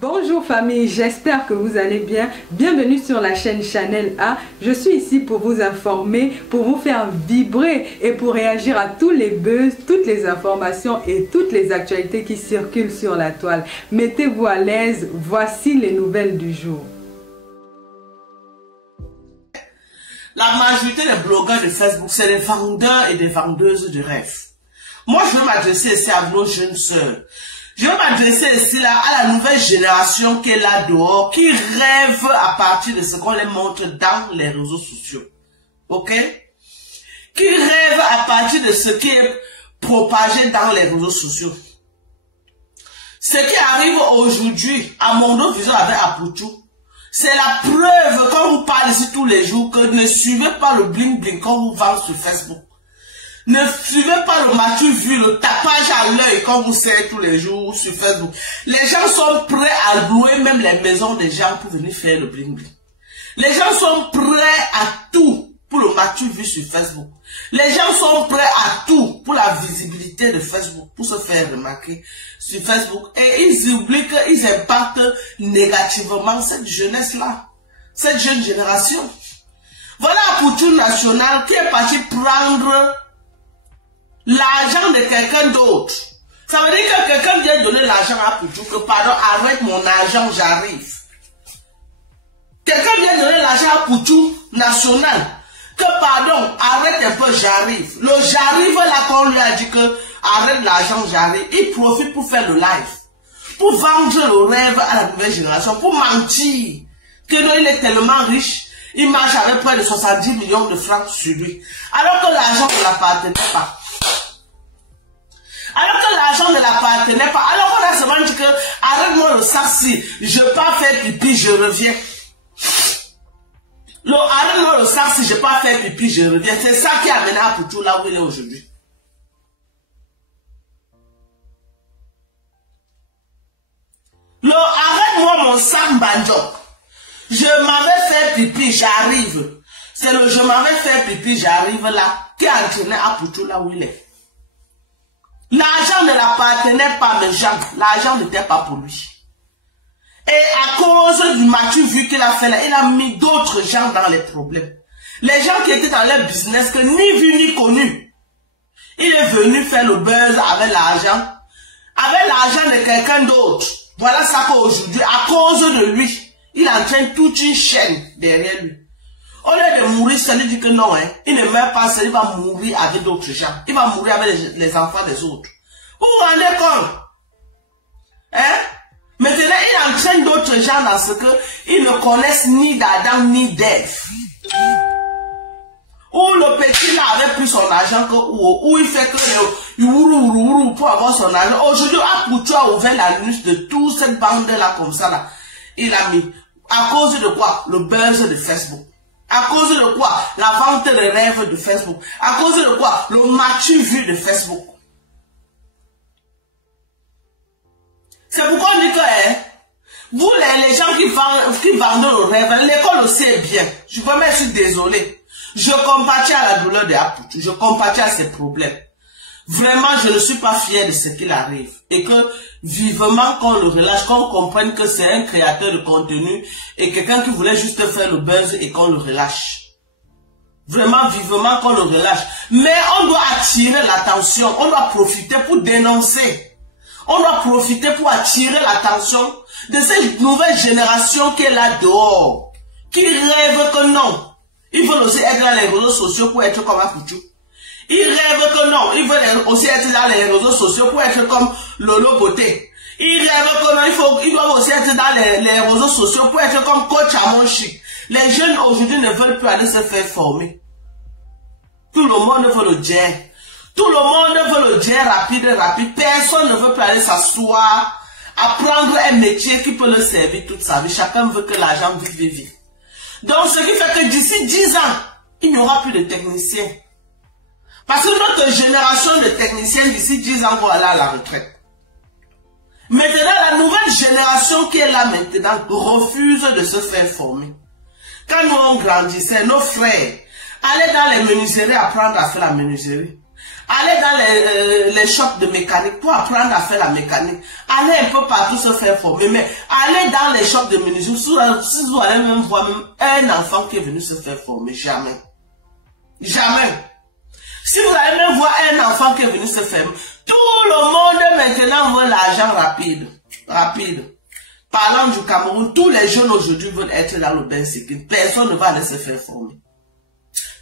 Bonjour famille, j'espère que vous allez bien. Bienvenue sur la chaîne Chanel A. Je suis ici pour vous informer, pour vous faire vibrer et pour réagir à tous les buzz, toutes les informations et toutes les actualités qui circulent sur la toile. Mettez-vous à l'aise, voici les nouvelles du jour. La majorité des blogueurs de Facebook, c'est des vendeurs et des vendeuses de rêves. Moi, je veux m'adresser ici à nos jeunes sœurs. Je veux m'adresser ici là à la nouvelle génération qui est là dehors, qui rêve à partir de ce qu'on les montre dans les réseaux sociaux. Ok? Qui rêve à partir de ce qui est propagé dans les réseaux sociaux. Ce qui arrive aujourd'hui à Mondo Vision avec Aputu, c'est la preuve quand vous parlez ici tous les jours que ne suivez pas le bling bling quand vous vendez sur Facebook. Ne suivez pas le Mathieu vu, le tapage à l'œil quand vous servez tous les jours sur Facebook. Les gens sont prêts à louer même les maisons des gens pour venir faire le bling bling. Les gens sont prêts à tout pour le Mathieu vu sur Facebook. Les gens sont prêts à tout pour la visibilité de Facebook, pour se faire remarquer sur Facebook. Et ils oublient qu'ils impactent négativement cette jeunesse-là, cette jeune génération. Voilà Aputu National qui est parti prendre l'argent de quelqu'un d'autre. Ça veut dire que quelqu'un vient donner l'argent à Aputu, que pardon, arrête mon argent, j'arrive. Quelqu'un vient donner l'argent à Aputu National, que pardon, arrête un peu, j'arrive. Le j'arrive là qu'on lui a dit que arrête l'argent, j'arrive. Il profite pour faire le live, pour vendre le rêve à la nouvelle génération, pour mentir que non, il est tellement riche, il marche avec près de 70 millions de francs sur lui, alors que l'argent ne l'appartenait pas. Alors que l'argent ne l'appartenait pas. Alors qu'on a seulement dit que arrête-moi le sac-ci, je pars faire pipi, je reviens. Arrête-moi le sac-ci, je pars faire pipi, je reviens. C'est ça qui a amené Aputu là où il est aujourd'hui. Arrête-moi mon sac banjo. Je m'avais fait pipi, j'arrive. C'est le je m'avais fait pipi, j'arrive là qui a entraîné Aputu là où il est. L'argent ne l'appartenait pas, mes gens. L'argent n'était pas pour lui. Et à cause du Mathieu vu qu'il a fait là, il a mis d'autres gens dans les problèmes. Les gens qui étaient dans leur business, que ni vu ni connu. Il est venu faire le buzz avec l'argent. Avec l'argent de quelqu'un d'autre. Voilà ça qu'aujourd'hui, à cause de lui, il entraîne toute une chaîne derrière lui. Au lieu de mourir, ça lui dit que non, hein, il ne meurt pas, il va mourir avec d'autres gens. Il va mourir avec les enfants des autres. Vous vous rendez compte? Hein? Maintenant, il entraîne d'autres gens dans ce que ils ne connaissent ni d'Adam ni d'Ève. Où le petit là avait pris son argent, où il fait que le pour avoir son argent. Aujourd'hui, Aputu a ouvert la nuit de toute cette bande là comme ça là. Il a mis. À cause de quoi? Le buzz de Facebook. À cause de quoi? La vente de rêves de Facebook. À cause de quoi? Le Mathieu vu de Facebook. C'est pourquoi on dit que, hein, vous les gens qui vendent le rêve, l'école le sait bien. Je vraiment suis désolé. Je compatis à la douleur de Aputu. Je compatis à ses problèmes. Vraiment, je ne suis pas fier de ce qu'il arrive. Et que, vivement, qu'on le relâche, qu'on comprenne que c'est un créateur de contenu et quelqu'un qui voulait juste faire le buzz et qu'on le relâche. Vraiment, vivement, qu'on le relâche. Mais on doit attirer l'attention. On doit profiter pour dénoncer. On doit profiter pour attirer l'attention de cette nouvelle génération qui est là dehors. Qui rêve que non. Ils veulent aussi être dans les réseaux sociaux pour être comme Aputu. Ils rêvent que non, ils veulent aussi être dans les réseaux sociaux pour être comme Lolo Beauté. Ils rêvent que non, ils doivent aussi être dans les réseaux sociaux pour être comme Coach Amon Chic. Les jeunes aujourd'hui ne veulent plus aller se faire former. Tout le monde veut le jet. Tout le monde veut le jet rapide. Personne ne veut plus aller s'asseoir, apprendre un métier qui peut le servir toute sa vie. Chacun veut que l'argent vive. Donc ce qui fait que d'ici 10 ans, il n'y aura plus de techniciens. Parce que notre génération de techniciens d'ici 10 ans va aller à la retraite. Maintenant, la nouvelle génération qui est là maintenant refuse de se faire former. Quand nous on grandissait, nos frères allaient dans les menuiseries apprendre à faire la menuiserie. Allez dans les shops de mécanique pour apprendre à faire la mécanique. Allez un peu partout se faire former. Mais allez dans les shops de menuiserie. Si vous allez même voir même un enfant qui est venu se faire former. Jamais. Jamais. Si vous allez même voir un enfant qui est venu se faire, tout le monde maintenant veut l'argent rapide. Rapide. Parlant du Cameroun, tous les jeunes aujourd'hui veulent être dans le bain sécurité. Personne ne va aller se faire former.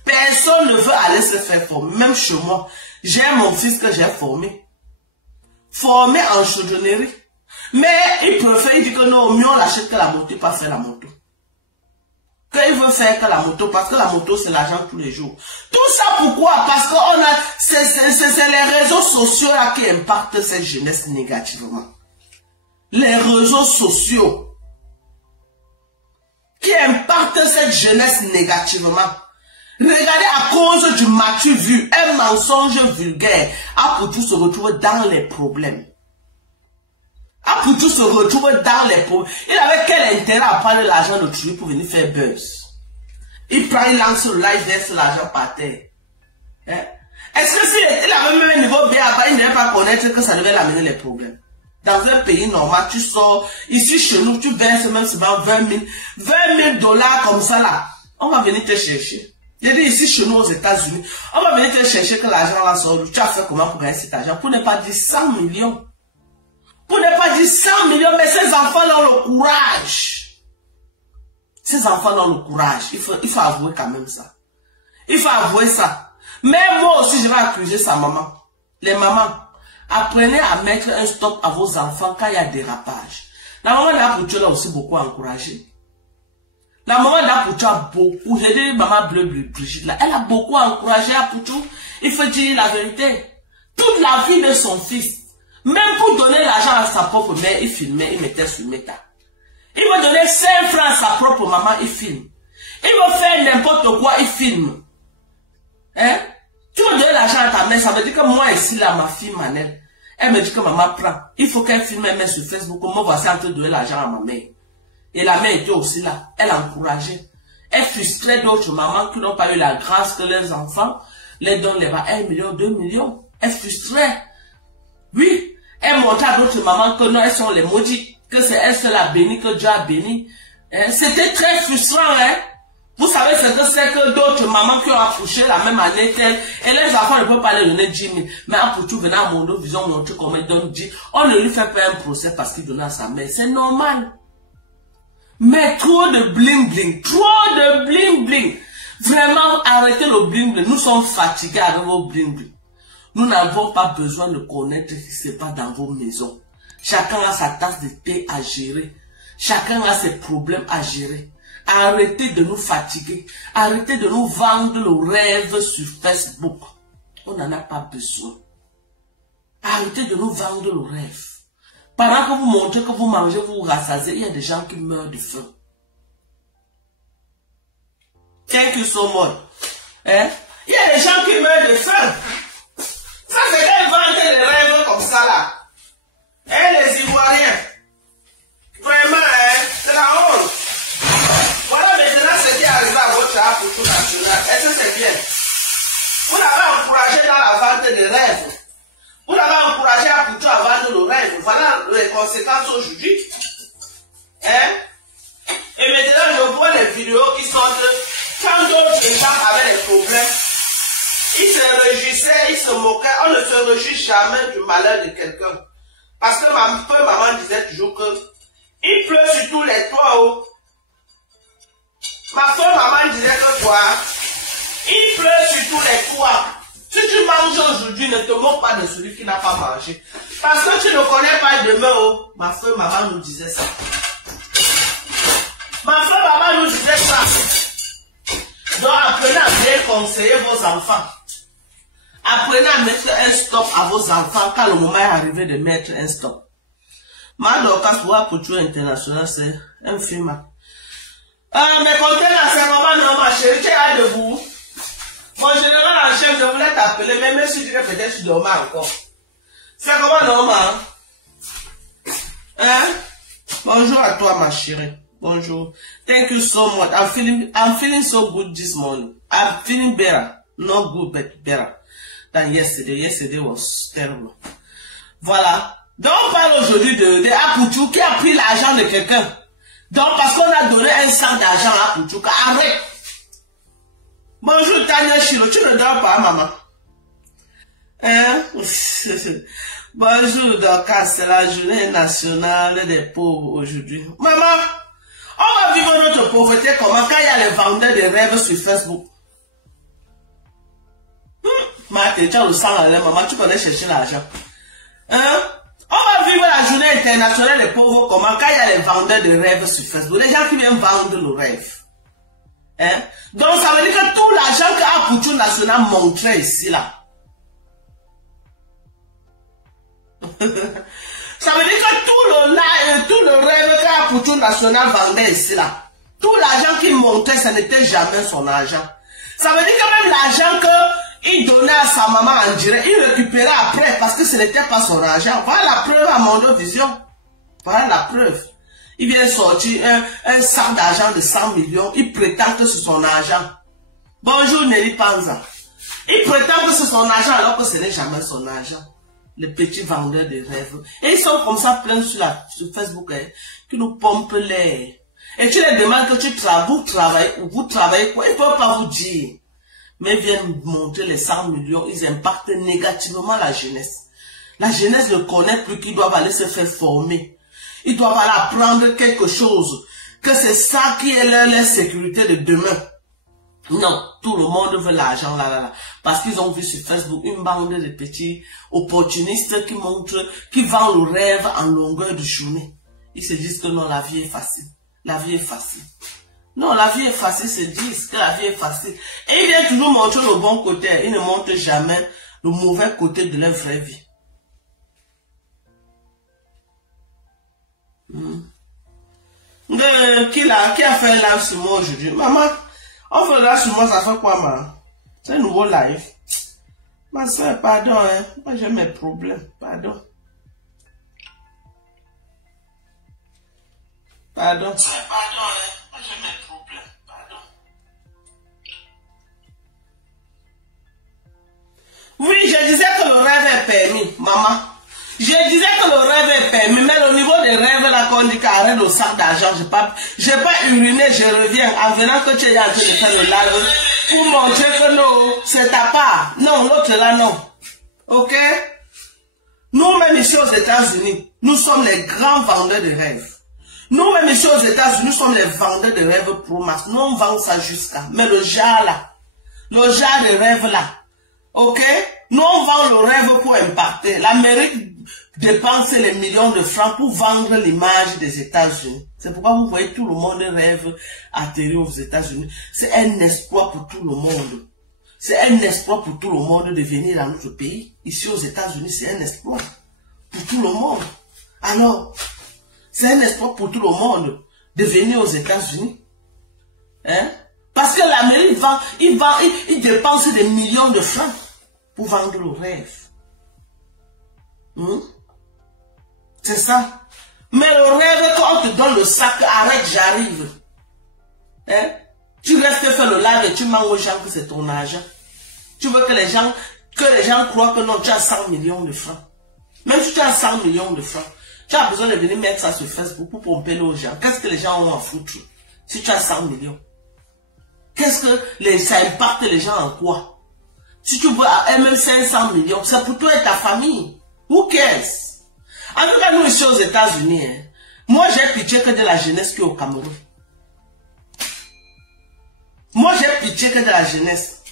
Personne ne veut aller se faire former. Même chez moi, j'ai mon fils que j'ai formé. Formé en chaudronnerie. Mais il préfère, il dit que non, mieux on l'achète que la moto, il pas faire la moto. Qu'il veut faire que la moto, parce que la moto c'est l'argent tous les jours. Tout ça pourquoi? Parce que c'est les réseaux sociaux là qui impactent cette jeunesse négativement. Les réseaux sociaux qui impactent cette jeunesse négativement. Regardez, à cause du matu vu, un mensonge vulgaire, Apoutou se retrouve dans les problèmes. Apoutou se retrouve dans les problèmes. Il avait quel intérêt à prendre l'argent de Trui pour venir faire buzz? Il prend, il lance le live, verse l'argent par terre. Hein? Est-ce que s'il avait même un niveau bien, il ne devait pas connaître que ça devait l'amener les problèmes? Dans un pays normal, tu sors, ici chez nous, tu verses même seulement 20 000 $ comme ça là. On va venir te chercher. J'ai dit ici chez nous aux États-Unis, on va venir te chercher que l'argent va sortir. Tu as fait comment pour gagner cet argent? Pour ne pas dire 100 millions. Pour ne pas dire 100 millions, mais ces enfants ont le courage. Ces enfants ont le courage. Il faut avouer quand même ça. Il faut avouer ça. Mais moi aussi, je vais accuser sa maman. Les mamans, apprenez à mettre un stop à vos enfants quand il y a dérapage. La maman d'Apoutou l'a aussi beaucoup encouragé. La maman d'Apoutou a beaucoup, j'ai dit maman bleu Brigitte là, elle a beaucoup encouragé Apoutou. Il faut dire la vérité. Toute la vie de son fils, même pour donner l'argent à sa propre mère, il filmait, il mettait sur Meta. Il veut donner 5 francs à sa propre maman, il filme. Il veut faire n'importe quoi, il filme. Hein? Tu veux donner l'argent à ta mère, ça veut dire que moi ici là, ma fille Manel, elle me dit que maman prend. Il faut qu'elle filme, elle met sur Facebook, comment voici en train de donner l'argent à ma mère. Et la mère était aussi là, elle encourageait. Elle frustrait d'autres mamans qui n'ont pas eu la grâce que leurs enfants les donnent les bas 1 million, 2 millions. Elle frustrait. Oui, elle montrait à d'autres mamans que non, elles sont les maudites, que c'est elle seule a béni, que Dieu a béni. C'était très frustrant, hein. Vous savez ce que c'est que d'autres mamans qui ont accouché la même année qu'elle, et les enfants ne peuvent pas les donner 10 000. Mais Apoutou venait à Mondo Vision montrer comment il donne 10. On ne lui fait pas un procès parce qu'il donnait à sa mère. C'est normal. Mais trop de bling bling, trop de bling bling. Vraiment, arrêtez le bling bling. Nous sommes fatigués avec vos bling bling. Nous n'avons pas besoin de connaître ce qui se passe dans vos maisons. Chacun a sa tasse de thé à gérer. Chacun a ses problèmes à gérer. Arrêtez de nous fatiguer. Arrêtez de nous vendre le rêve sur Facebook. On n'en a pas besoin. Arrêtez de nous vendre le rêve. Pendant que vous montrez que vous mangez, vous vous rassasiez, il y a des gens qui meurent de faim. Thank you so much. Hein? Il y a des gens qui meurent de faim. Ça, c'est qu'elles vendent des rêves comme ça, là. Et les Ivoiriens. Vraiment, hein, c'est la honte. Voilà maintenant ce qui est arrivé à votre Apoutou national. Est-ce que c'est bien? Vous l'avez encouragé dans la vente des rêves. Vous l'avez encouragé Apoutou à vendre le rêve. Voilà les conséquences aujourd'hui. Hein? Et maintenant, je vois les vidéos qui sortent. Quand d'autres gens avaient des problèmes, ils se réjouissaient, ils se moquaient. On ne se réjouit jamais du malheur de quelqu'un. Parce que ma maman disait toujours que il pleut sur tous les toits. Oh. Ma maman disait que toi, il pleut sur tous les toits. Si tu manges aujourd'hui, ne te moque pas de celui qui n'a pas mangé. Parce que tu ne connais pas demain. Oh. Ma maman nous disait ça. Ma maman nous disait ça. Donc apprenez à bien conseiller vos enfants. Apprenez à mettre un stop à vos enfants quand le moment est arrivé de mettre un stop. Ma Dorcas pour Apoutou International, c'est un film. Mais comptez là, c'est vraiment normal, chérie, tu es là debout. Mon général en chef, je voulais t'appeler, mais même si tu es peut-être sur normal encore. C'est comment normal? Hein? Bonjour à toi, ma chérie. Bonjour. Thank you so much. I'm feeling so good this morning. I'm feeling better. Not good, but better. dans yesterday. Yesterday was terrible. Voilà. Donc, on parle aujourd'hui de Apouchou qui a pris l'argent de quelqu'un. Donc, parce qu'on a donné un sac d'argent à Apouchou. Arrête. Bonjour, Tania Chilo. Tu ne dors pas, maman? Hein? Bonjour, Dorcas. C'est la journée nationale des pauvres aujourd'hui. Maman, on va vivre notre pauvreté comment quand il y a les vendeurs de rêves sur Facebook? Marthe, tu as le sang à l'air, maman, tu connais chercher l'argent. Hein? On va vivre la journée internationale des pauvres comment quand il y a les vendeurs de rêves sur Facebook. Les gens qui viennent vendre nos rêves. Hein? Donc ça veut dire que tout l'argent qu'Apouchou National montrait ici là. Ça veut dire que tout le rêve qu'Apouchou National vendait ici là. Tout l'argent qu'il montrait, ce n'était jamais son argent. Ça veut dire que même l'argent qu'il donnait à sa maman en direct, il récupérait après parce que ce n'était pas son argent. Voilà la preuve à Mondovision. Voilà la preuve. Il vient sortir un sac d'argent de 100 millions. Il prétend que c'est son argent. Bonjour Nelly Panza. Il prétend que c'est son argent alors que ce n'est jamais son argent. Les petits vendeurs de rêves. Et ils sont comme ça pleins sur Facebook hein, qui nous pompent l'air. Et tu les demandes que vous travaillez quoi. Ils ne peuvent pas vous dire. Mais ils viennent montrer les 100 millions. Ils impactent négativement la jeunesse. La jeunesse ne connaît plus qu'ils doivent aller se faire former. Ils doivent aller apprendre quelque chose. Que c'est ça qui est leur sécurité de demain. Non, tout le monde veut l'argent là. Parce qu'ils ont vu sur Facebook une bande de petits opportunistes qui montrent, qui vendent le rêve en longueur de journée. Ils se disent que non, la vie est facile. La vie est facile. Non, la vie est facile, ils se disent que la vie est facile. Et ils viennent toujours montrer le bon côté. Ils ne montrent jamais le mauvais côté de leur vraie vie. Qui a fait un live sur moi aujourd'hui? Maman, on fait un live sur moi, ça fait quoi, maman? C'est un nouveau live. Ma soeur, pardon, hein. Moi j'ai mes problèmes, pardon. Pardon. Pardon, hein. Moi j'ai mes problèmes, pardon. Oui, je disais que le rêve est permis, maman. Je disais que le rêve est permis, mais au niveau des rêves, là, qu'on dit qu'arrête le sac d'argent, j'ai pas uriné, je reviens, en venant que tu es en train de faire le live, pour montrer que non, c'est ta part. Non, l'autre là, non. Ok? Nous-mêmes ici aux États-Unis, nous sommes les grands vendeurs de rêves. Nous-mêmes ici aux États-Unis, nous sommes les vendeurs de rêves pro max. Nous, on vend ça jusqu'à. Mais le genre là, le genre de rêve là, ok? Nous, on vend le rêve pour impacter. L'Amérique dépense les millions de francs pour vendre l'image des États-Unis. C'est pourquoi vous voyez tout le monde rêve atterrir aux États-Unis. C'est un espoir pour tout le monde. C'est un espoir pour tout le monde de venir dans notre pays. Ici aux États-Unis, c'est un espoir pour tout le monde. Alors, c'est un espoir pour tout le monde de venir aux États-Unis. Hein? Parce que l'Amérique il dépense des millions de francs pour vendre le rêve. C'est ça. Mais le rêve, quand on te donne le sac, arrête, j'arrive. Hein? Tu restes faire le live et tu manges aux gens que c'est ton argent. Tu veux que les gens croient que non, tu as 100 millions de francs. Même si tu as 100 millions de francs, tu as besoin de venir mettre ça sur Facebook pour pomper aux gens. Qu'est-ce que les gens ont à foutre si tu as 100 millions? Qu'est-ce que ça impacte les gens en quoi? Si tu veux même 500 millions, c'est pour toi et ta famille. Who cares? En tout cas, nous ici aux États-Unis, hein, moi j'ai pitié que de la jeunesse qui est au Cameroun. Moi j'ai pitié que de la jeunesse.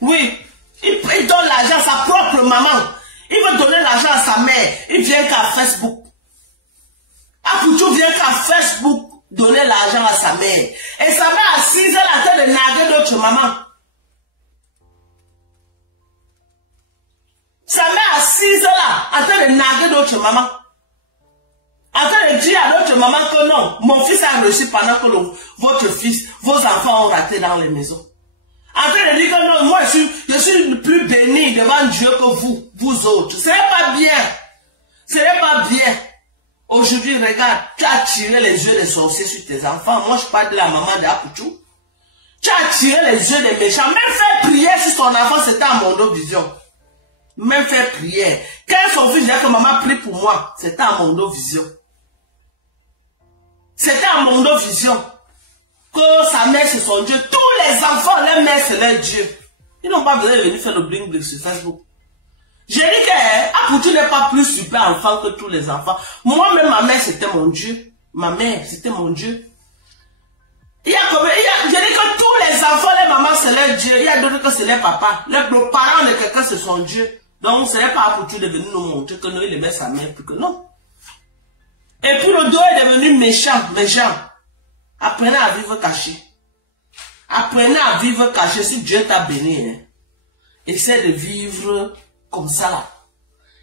Oui, il donne l'argent à sa propre maman. Il veut donner l'argent à sa mère. Il vient qu'à Facebook. Apouchou vient qu'à Facebook donner l'argent à sa mère. Et sa mère assise à la tête de narguer d'autres mamans. Sa mère assise là, en train de narguer d'autres mamans. En train de dire à d'autres mamans que non, mon fils a réussi pendant que vos enfants ont raté dans les maisons. En train de dire que non, moi je suis plus béni devant Dieu que vous autres. Ce n'est pas bien. Ce n'est pas bien. Aujourd'hui, regarde, tu as tiré les yeux des sorciers sur tes enfants. Moi, je parle de la maman d'Apouchou. Tu as attiré les yeux des méchants. Même faire prière si son enfant c'était en Mondovision. Même faire prière. Quand son fils disait que maman prie pour moi, c'était en Mondovision. C'était en Mondovision. Que sa mère c'est son Dieu. Tous les enfants, leur mère c'est leur Dieu. Ils n'ont pas besoin de venir faire le bling bling sur Facebook. J'ai dit que Apoutou n'est pas plus super enfant que tous les enfants. Moi-même, ma mère c'était mon Dieu. Ma mère c'était mon Dieu. Je dis que tous les enfants, les mamans c'est leur Dieu. Il y a d'autres que c'est leur papa. Les parents de quelqu'un c'est son Dieu. Donc ce n'est pas Apoutou de venir nous montrer que nous il aimait sa mère plus que non. Et puis le dos est devenu méchant. Apprenez à vivre caché. Apprenez à vivre caché si Dieu t'a béni. Hein. Essaie de vivre comme ça là.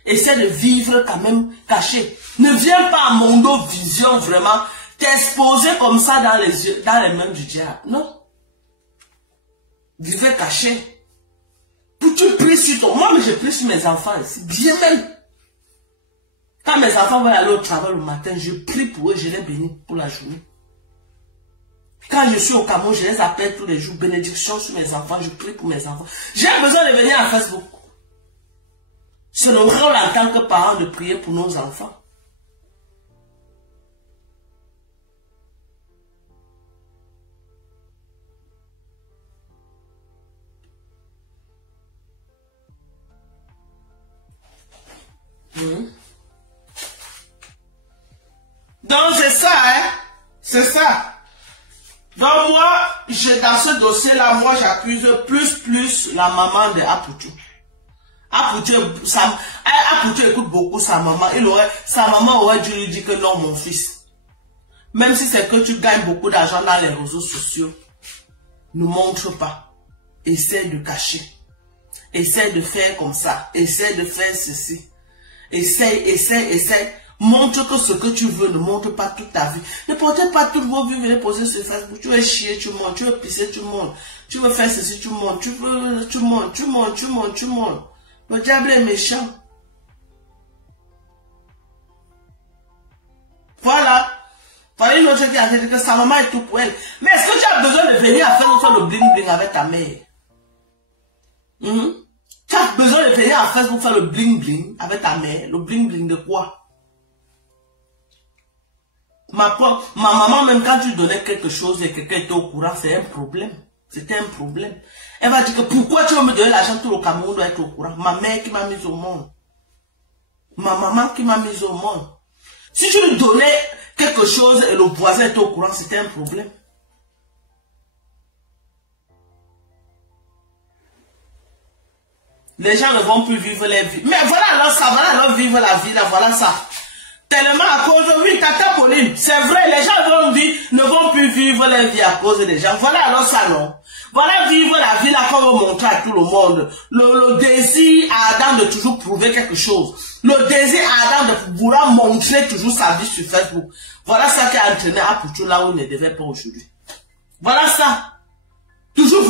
Essaie de vivre quand même caché. Ne viens pas à Mondovision vraiment t'exposer comme ça dans les yeux, dans les mains du diable. Non. Vivez caché. Pour tu pries sur toi. Moi, mais je prie sur mes enfants ici. Bien même. Quand mes enfants vont aller au travail le matin, je prie pour eux, je les bénis pour la journée. Quand je suis au Cameroun, je les appelle tous les jours. Bénédiction sur mes enfants, je prie pour mes enfants. J'ai besoin de venir à Facebook. C'est notre rôle en tant que parents de prier pour nos enfants. Donc c'est ça, hein. C'est ça. Donc moi, dans ce dossier-là, moi j'accuse plus la maman de Apoutou. Apoutou écoute beaucoup sa maman. Sa maman aurait dû lui dire que non, mon fils. Même si c'est que tu gagnes beaucoup d'argent dans les réseaux sociaux, ne montre pas. Essaie de cacher. Essaie de faire comme ça. Essaie de faire ceci. Essaie. Montre que ce que tu veux, ne montre pas toute ta vie. Ne portez pas toutes vos vies, venez poser sur Facebook. Tu veux chier, tu montes. Tu veux pisser, tu montes. Tu veux faire ceci, tu montes. Tu montes. Le diable est méchant. Voilà. Voilà une autre qui a dit que sa maman est tout pour elle. Mais est-ce que tu as besoin de venir à faire le bling bling avec ta mère? Tu as besoin de venir à Facebook faire le bling bling avec ta mère. Le bling bling de quoi? Ma maman, même quand tu donnais quelque chose et quelqu'un était au courant, c'est un problème. C'était un problème. Elle va dire que pourquoi tu veux me donner l'argent, tout le Cameroun doit être au courant. Ma mère qui m'a mise au monde. Ma maman qui m'a mise au monde. Si tu lui donnais quelque chose et le voisin était au courant, c'était un problème. Les gens ne vont plus vivre leur vie. Mais voilà alors ça, voilà alors vivre la vie là, voilà ça. Tellement à cause de oui, Tata Pauline, c'est vrai, les gens ne vont plus vivre leur vie à cause des gens. Voilà alors ça, non. Voilà vivre la vie là qu'on veut montrer à tout le monde. Le désir ardent de toujours prouver quelque chose. Le désir ardent de vouloir montrer toujours sa vie sur Facebook. Voilà ça qui a entraîné Apoutou là où il ne devait pas aujourd'hui. Voilà ça. Toujours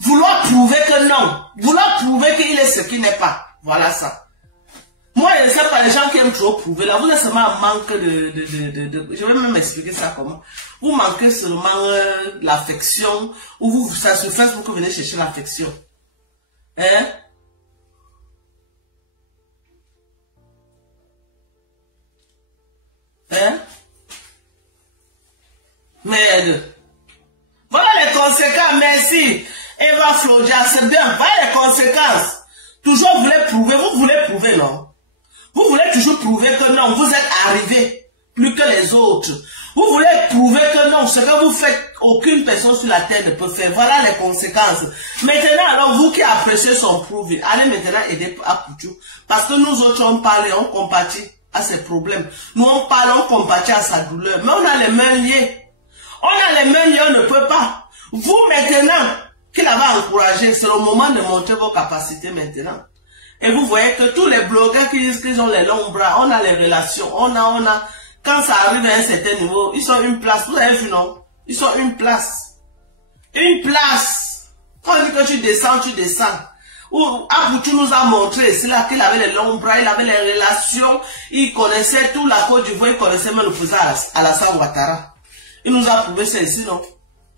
vouloir prouver que non. Vouloir prouver qu'il est ce qu'il n'est pas. Voilà ça. Moi, je ne sais pas les gens qui aiment trop prouver. Là, vous êtes seulement un manque je vais même expliquer ça comment. Vous manquez seulement l'affection. Ou ça sur Facebook, vous venez chercher l'affection. Hein? Hein? Merde. Voilà les conséquences. Merci. Eva Flodia, c'est bien. Voilà les conséquences. Toujours vous voulez prouver, non? Vous voulez toujours prouver que non, vous êtes arrivé plus que les autres. Vous voulez prouver que non, ce que vous faites, aucune personne sur la terre ne peut faire. Voilà les conséquences. Maintenant, alors, vous qui appréciez son prouver, allez maintenant aider Apoutou. Parce que nous autres, on parle et on compatit à ses problèmes. Nous, on parle, on compatit à sa douleur. Mais on a les mains liées. On ne peut pas. Vous, maintenant, qui l'avez encouragé, c'est le moment de montrer vos capacités maintenant. Et vous voyez que tous les blogueurs qui disent qu'ils ont les longs bras, on a les relations, on a, quand ça arrive à un certain niveau, ils sont une place. Vous avez vu, non? Ils sont une place. Une place. Quand on dit que tu descends. Ou Apoutou nous a montré, c'est là qu'il avait les longs bras, il avait les relations, il connaissait tout la Côte d'Ivoire, il connaissait même le président Alassane Ouattara. Il nous a prouvé ça ici, non?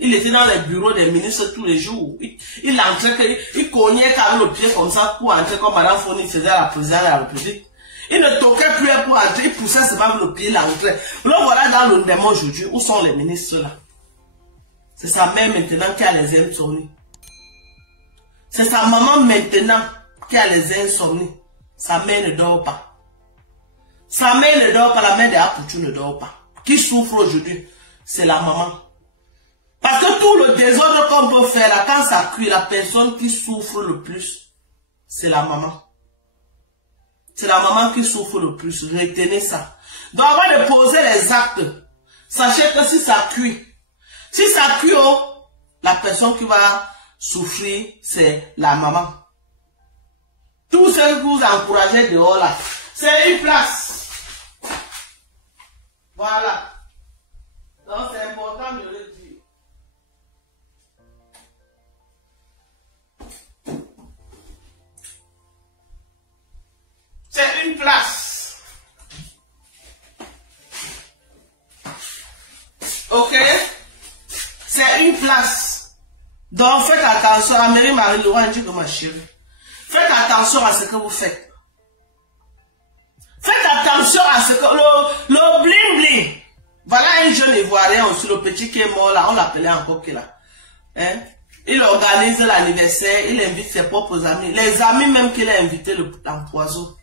Il était dans les bureaux des ministres tous les jours. Il entrait, il cognait avec le pied comme ça pour entrer comme Madame Foni faisait à la présidente de la République. Il ne toquait plus pour entrer, il poussait seulement avec le pied, il entrait. Donc voilà dans le démon aujourd'hui, où sont les ministres là? C'est sa mère maintenant qui a les insomnies. C'est sa maman maintenant qui a les insomnies. Sa mère ne dort pas. Sa mère ne dort pas, la mère de Apoutou ne dort pas. Qui souffre aujourd'hui? C'est la maman. Parce que tout le désordre qu'on peut faire là, quand ça cuit, la personne qui souffre le plus, c'est la maman. C'est la maman qui souffre le plus. Retenez ça. Donc avant de poser les actes, sachez que si ça cuit, oh, la personne qui va souffrir, c'est la maman. Tout ce que vous encouragez dehors là, c'est une place. Voilà. Donc c'est important de le dire. C'est une place. Ok? C'est une place. Donc faites attention. La mairie Marie-Laurent dit que ma chérie. Faites attention à ce que vous faites. Faites attention à ce que le bling bling. Voilà un jeune Ivoirien aussi, le petit qui est mort là, on l'appelait encore qui là. Hein? Il organise l'anniversaire, il invite ses propres amis. Les amis même qu'il a invité l'empoison.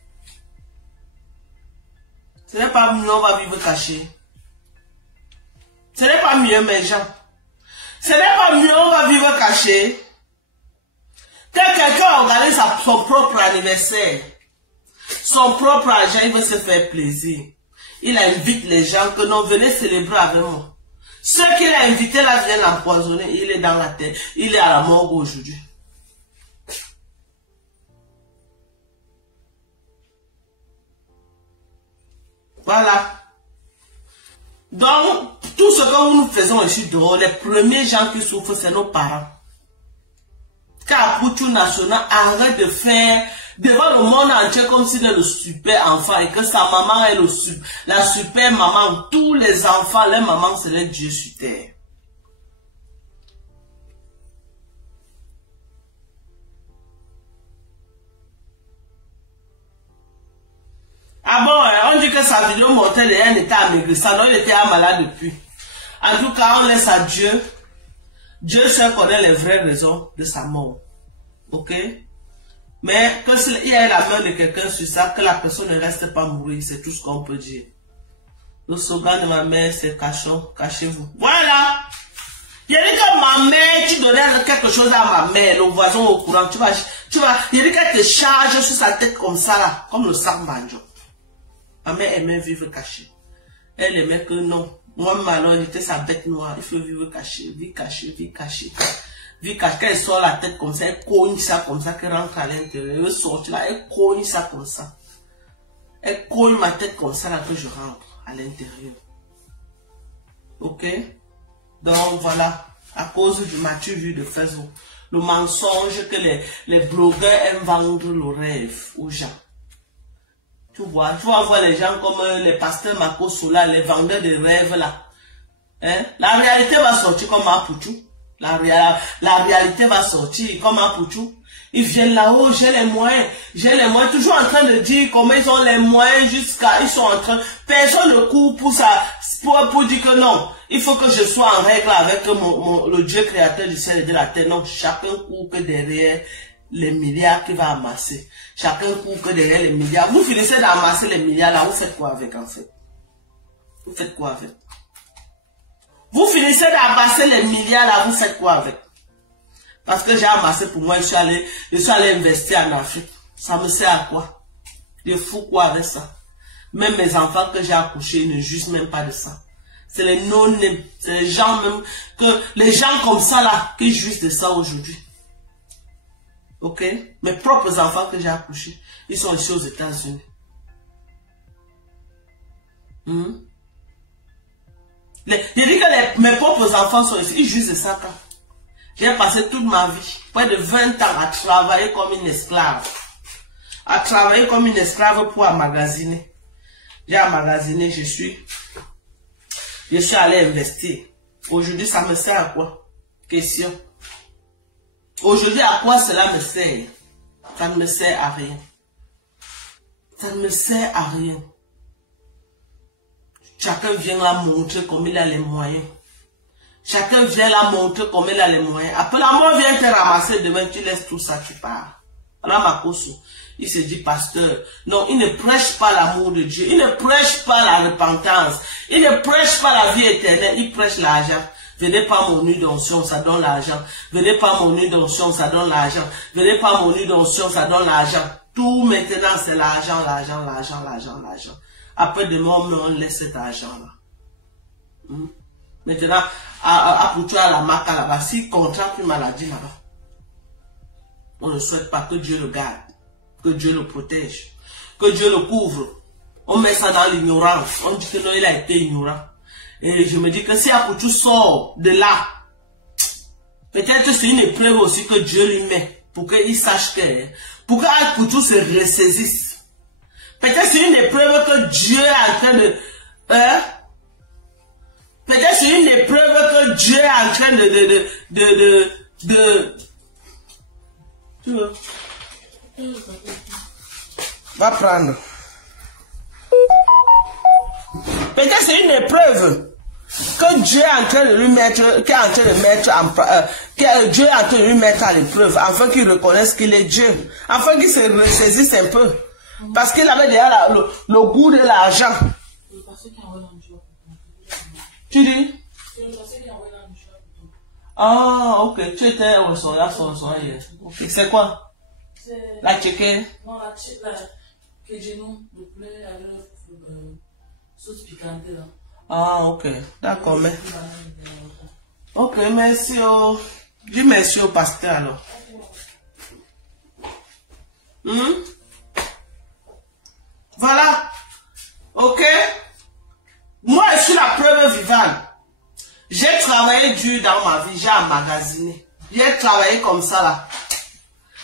Ce n'est pas mieux, on va vivre caché. Ce n'est pas mieux, mes gens. Ce n'est pas mieux, on va vivre caché. Que quelqu'un organise son propre anniversaire, son propre argent, il veut se faire plaisir. Il invite les gens que non, venez célébrer avec moi. Ceux qu'il a invités là viennent l'empoisonner, il est dans la tête, il est à la morgue aujourd'hui. Voilà. Donc, tout ce que nous faisons ici dehors, les premiers gens qui souffrent, c'est nos parents. Car pour tout national, arrête de faire devant le monde entier comme s'il est le super enfant et que sa maman est la super maman. Tous les enfants, les mamans, c'est les dieux sur terre. Ah bon, on dit que sa vidéo montrait un état amaigrissant, non, il était malade depuis. En tout cas, on laisse à Dieu. Dieu seul connaît les vraies raisons de sa mort. Ok? Mais que s'il y a la main de quelqu'un sur ça, que la personne ne reste pas mourir, c'est tout ce qu'on peut dire. Le slogan de ma mère, c'est cachez-vous. Voilà! Il a dit que ma mère, tu donnais quelque chose à ma mère, le voisin au courant, il a dit qu'elle te charge sur sa tête comme ça, là, comme le sac banjo. Ma mère aimait vivre cachée. Elle aimait que non. Moi, alors, elle était sa bête noire. Il faut vivre caché, vie cachée, vie cachée. Vie cachée. Quand elle sort la tête comme ça, elle cogne ça comme ça, qu'elle rentre à l'intérieur. Elle sort là, elle cogne ça comme ça. Elle cogne ma tête comme ça, là, que je rentre à l'intérieur. Ok? Donc, voilà. À cause du matu vu de Facebook. Le mensonge que les blogueurs aiment vendre le rêve aux gens. Tu vas voir les gens comme les pasteurs Marco Sola, les vendeurs de rêves là. Hein? La réalité va sortir comme un pouchou. La réalité va sortir comme un pouchou. Ils viennent là-haut, j'ai les moyens, toujours en train de dire comment ils ont les moyens jusqu'à, ils sont en train, personne ne court pour ça, pour dire que non, il faut que je sois en règle avec le Dieu créateur du ciel et de la terre. Non, chacun court que derrière les milliards qu'il va amasser. Chacun court que derrière les milliards. Vous finissez d'amasser les milliards là, vous faites quoi avec en fait? Vous faites quoi avec? Vous finissez d'amasser les milliards là, vous faites quoi avec? Parce que j'ai amassé pour moi, je suis allé investir en Afrique. Ça me sert à quoi? Je fous quoi avec ça? Même mes enfants que j'ai accouchés, ils ne jugent même pas de ça. C'est les non-nés, c'est les gens même, les gens comme ça là, qui jouissent de ça aujourd'hui. Ok? Mes propres enfants que j'ai accouchés, ils sont ici aux États-Unis. Je dis que mes propres enfants sont ici, ils jouissent de ça quand? J'ai passé toute ma vie, près de 20 ans, à travailler comme une esclave. À travailler comme une esclave pour emmagasiner. J'ai emmagasiné, je suis allé investir. Aujourd'hui, ça me sert à quoi? Question. Aujourd'hui, à quoi cela me sert? Ça ne me sert à rien. Ça ne me sert à rien. Chacun vient là montrer comme il a les moyens. Chacun vient là montrer comme il a les moyens. Après la mort vient te ramasser demain, tu laisses tout ça, tu pars. Alors Makoso, il se dit pasteur. Non, il ne prêche pas l'amour de Dieu. Il ne prêche pas la repentance. Il ne prêche pas la vie éternelle. Il prêche l'argent. Venez pas mon huile d'onction, ça donne l'argent. Venez pas mon huile d'onction, ça donne l'argent. Venez pas mon huile d'onction, ça donne l'argent. Tout maintenant, c'est l'argent, l'argent, l'argent, l'argent, l'argent. Après demain, on laisse cet argent-là. Maintenant, pour toi, la marque là-bas, s'il contracte une maladie là-bas, on ne souhaite pas que Dieu le garde, que Dieu le protège, que Dieu le couvre. On met ça dans l'ignorance. On dit que non, il a été ignorant. Et je me dis que si Apoutou sort de là, peut-être c'est une épreuve aussi que Dieu lui met, pour qu'il sache que, pour qu'Apoutou se ressaisisse. Peut-être c'est une épreuve que Dieu est en train de... Peut-être c'est une épreuve que Dieu est en train Tu veux? Va prendre. Peut-être c'est une épreuve que Dieu est en train de lui mettre, Dieu est en train de lui mettre à l'épreuve, afin qu'il reconnaisse qu'il est Dieu, afin qu'il se ressaisisse un peu. Parce qu'il avait déjà le goût de l'argent. Tu dis? Ah, ok. Tu étais au restaurant hier. Okay. C'est quoi? La chicken? Non, la chicken, que j'ai non, le poulet avec sauce piquante là. Ah, ok. D'accord, mais. Ok, merci au. Dis merci au pasteur alors. Voilà. Ok. Moi, je suis la preuve vivante. J'ai travaillé dur dans ma vie, j'ai emmagasiné. J'ai travaillé comme ça là.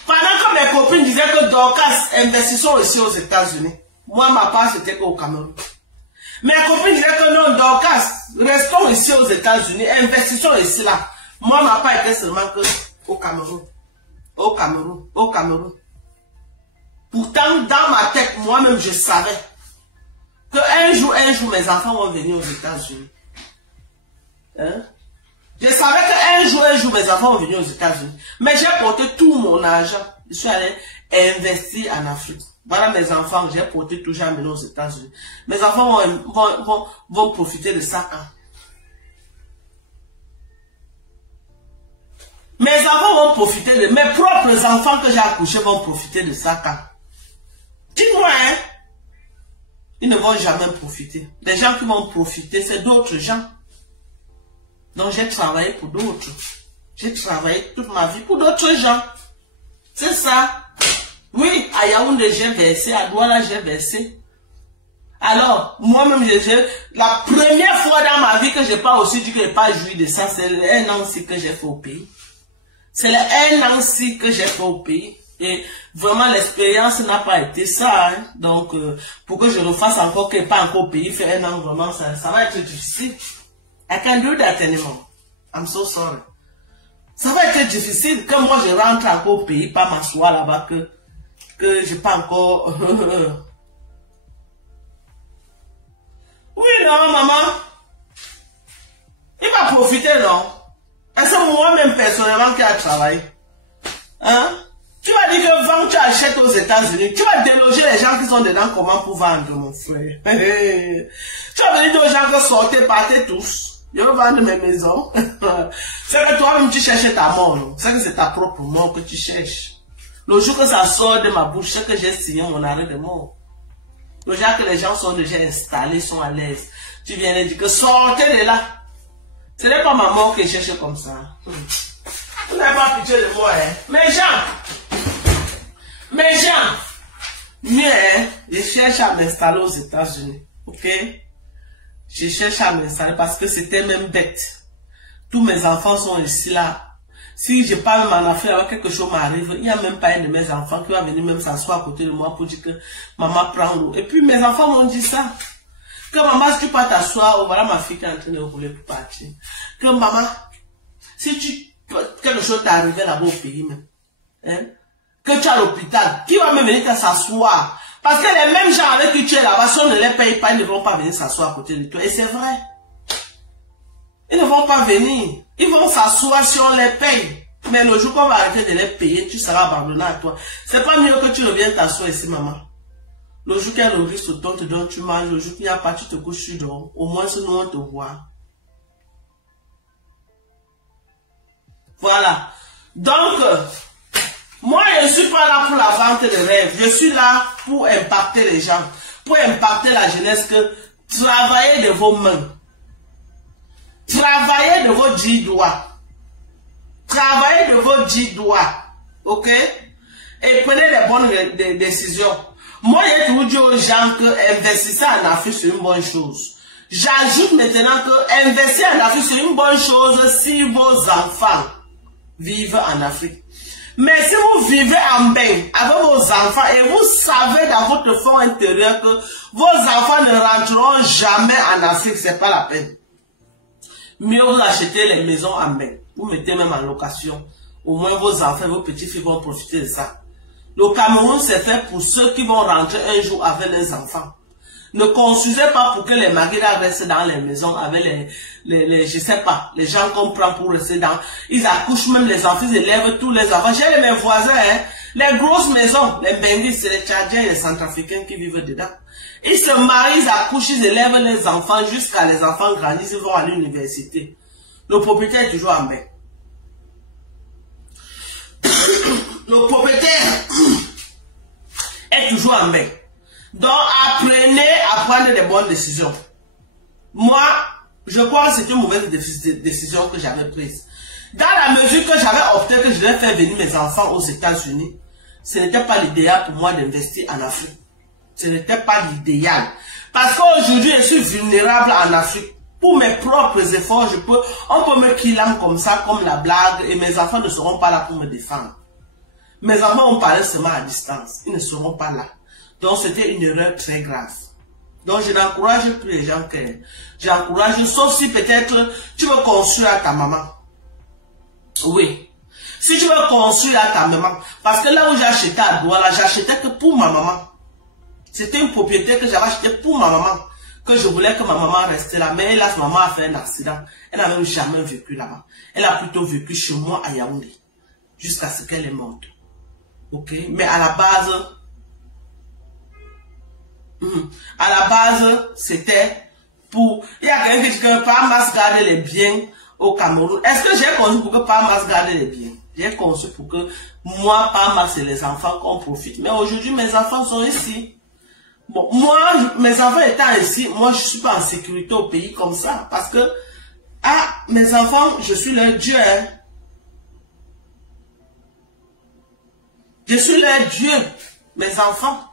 Pendant que mes copines disaient que Dorcas, investissons ici aux États-Unis. Moi, ma part, c'était qu'au Cameroun. Mes copines disaient que non, Dorcas, restons ici aux États-Unis, investissons ici là. Moi, ma part était seulement que au Cameroun. Au Cameroun, au Cameroun. Pourtant, dans ma tête, moi-même, je savais que un jour, mes enfants vont venir aux États-Unis. Hein? Je savais qu'un jour, mes enfants vont venir aux États-Unis. Mais j'ai porté tout mon argent. Je suis allé investir en Afrique. Voilà mes enfants, j'ai porté tout, j'ai amené aux États-Unis. Mes enfants vont profiter de ça. Hein? Mes enfants vont profiter de... Mes propres enfants que j'ai accouchés vont profiter de ça. Hein? Dis-moi, hein? Ils ne vont jamais profiter. Les gens qui vont profiter, c'est d'autres gens. Donc j'ai travaillé pour d'autres. J'ai travaillé toute ma vie pour d'autres gens. C'est ça. Oui, à Yaoundé j'ai versé, à Douala j'ai versé. Alors, moi-même, la première fois dans ma vie que je n'ai pas aussi dit que je n'ai pas joui de ça, c'est un an aussi que j'ai fait au pays. C'est un an aussi que j'ai fait au pays. Et vraiment, l'expérience n'a pas été ça. Hein. Donc, pour que je refasse encore que pas encore au pays, faire un an, vraiment, ça va être difficile. I can do that anymore. I'm so sorry. Ça va être difficile que moi je rentre encore au pays, pas m'asseoir là-bas, que je pas encore... Oui, non, maman. Il va profiter, non? Et c'est moi-même personnellement qui a travaillé. Hein? Tu vas dire que vendre, tu achètes aux États-Unis. Tu vas déloger les gens qui sont dedans, comment pour vendre, mon frère? Tu vas venir aux gens que sortez, partez tous. Je veux vendre mes maisons. C'est que toi-même tu cherches ta mort. C'est que c'est ta propre mort que tu cherches. Le jour que ça sort de ma bouche, c'est que j'ai signé mon arrêt de mort. Le jour que les gens sont déjà installés, sont à l'aise. Tu viens de dire que sortez de là. Ce n'est pas ma mort que je cherche comme ça. Vous n'avez pas pitié de moi, hein. Mes gens, mieux, hein, je cherche à m'installer aux États-Unis. Ok? Je cherche à m'installer parce que c'était même bête. Tous mes enfants sont ici là. Si je parle même en Afrique, alors quelque chose m'arrive, il n'y a même pas un de mes enfants qui va venir même s'asseoir à côté de moi pour dire que maman prend l'eau. Et puis mes enfants m'ont dit ça. Que maman, si tu peux t'asseoir, voilà ma fille qui est en train de rouler pour partir. Que maman, si tu quelque chose t'est arrivé là-bas au pays même. Hein? Que tu es à l'hôpital, qui va même venir s'asseoir? Parce que les mêmes gens avec qui tu es là-bas, si on ne les paye pas, ils ne vont pas venir s'asseoir à côté de toi. Et c'est vrai. Ils ne vont pas venir. Ils vont s'asseoir si on les paye. Mais le jour qu'on va arrêter de les payer, tu seras abandonné à toi. C'est pas mieux que tu reviennes t'asseoir ici, maman. Le jour qu'il y a le riz sautant, te donne, tu manges. Le jour qu'il n'y a pas, tu te couches, tu dors. Au moins, sinon, on te voit. Voilà. Donc, moi, je ne suis pas là pour la vente de rêves. Je suis là pour impacter les gens. Pour impacter la jeunesse que travaillez de vos mains. Travaillez de vos 10 doigts. Travaillez de vos 10 doigts. Ok? Et prenez les bonnes décisions. Moi, j'ai toujours dit aux gens que investir en Afrique, c'est une bonne chose. J'ajoute maintenant que investir en Afrique, c'est une bonne chose si vos enfants vivent en Afrique. Mais si vous vivez en bain avec vos enfants et vous savez dans votre fond intérieur que vos enfants ne rentreront jamais en Afrique, c'est pas la peine. Mieux vous achetez les maisons en bain. Vous mettez même en location. Au moins vos enfants, vos petits-filles vont profiter de ça. Le Cameroun, c'est fait pour ceux qui vont rentrer un jour avec les enfants. Ne construisez pas pour que les maguiras restent dans les maisons avec je sais pas, les gens qu'on prend pour rester dans. Ils accouchent même les enfants, ils élèvent tous les enfants. J'ai mes voisins, hein, les grosses maisons, les Benguis, c'est les Tchadiens et les Centrafricains qui vivent dedans. Ils se marient, ils accouchent, ils élèvent les enfants jusqu'à les enfants grandissent, ils vont à l'université. Le propriétaire est toujours en bain. Le propriétaire est toujours en bain. Donc, apprenez à prendre des bonnes décisions. Moi, je crois que c'est une mauvaise décision que j'avais prise. Dans la mesure que j'avais opté que je devais faire venir mes enfants aux États-Unis, ce n'était pas l'idéal pour moi d'investir en Afrique. Ce n'était pas l'idéal. Parce qu'aujourd'hui, je suis vulnérable en Afrique. Pour mes propres efforts, on peut me killer comme ça, comme la blague, et mes enfants ne seront pas là pour me défendre. Mes enfants ont parlé seulement à distance. Ils ne seront pas là. Donc, c'était une erreur très grave. Donc, je n'encourage plus les gens que... J'encourage, sauf si peut-être tu veux construire à ta maman. Oui. Si tu veux construire à ta maman. Parce que là où j'ai acheté à Douala, j'achetais que pour ma maman. C'était une propriété que j'avais achetée pour ma maman. Que je voulais que ma maman reste là. Mais là, sa maman a fait un accident. Elle n'a même jamais vécu là-bas. Elle a plutôt vécu chez moi à Yaoundé. Jusqu'à ce qu'elle est morte. Ok? Mais à la base, c'était pour... Il y a quelqu'un qui dit que Pamas garde les biens au Cameroun. Est-ce que j'ai conçu pour que Pamas garde les biens? J'ai conçu pour que moi, Pamas et les enfants qu'on profite. Mais aujourd'hui, mes enfants sont ici. Bon, moi, mes enfants étant ici, moi, je ne suis pas en sécurité au pays comme ça. Parce que, mes enfants, je suis leur Dieu. Hein. Je suis leur Dieu, mes enfants.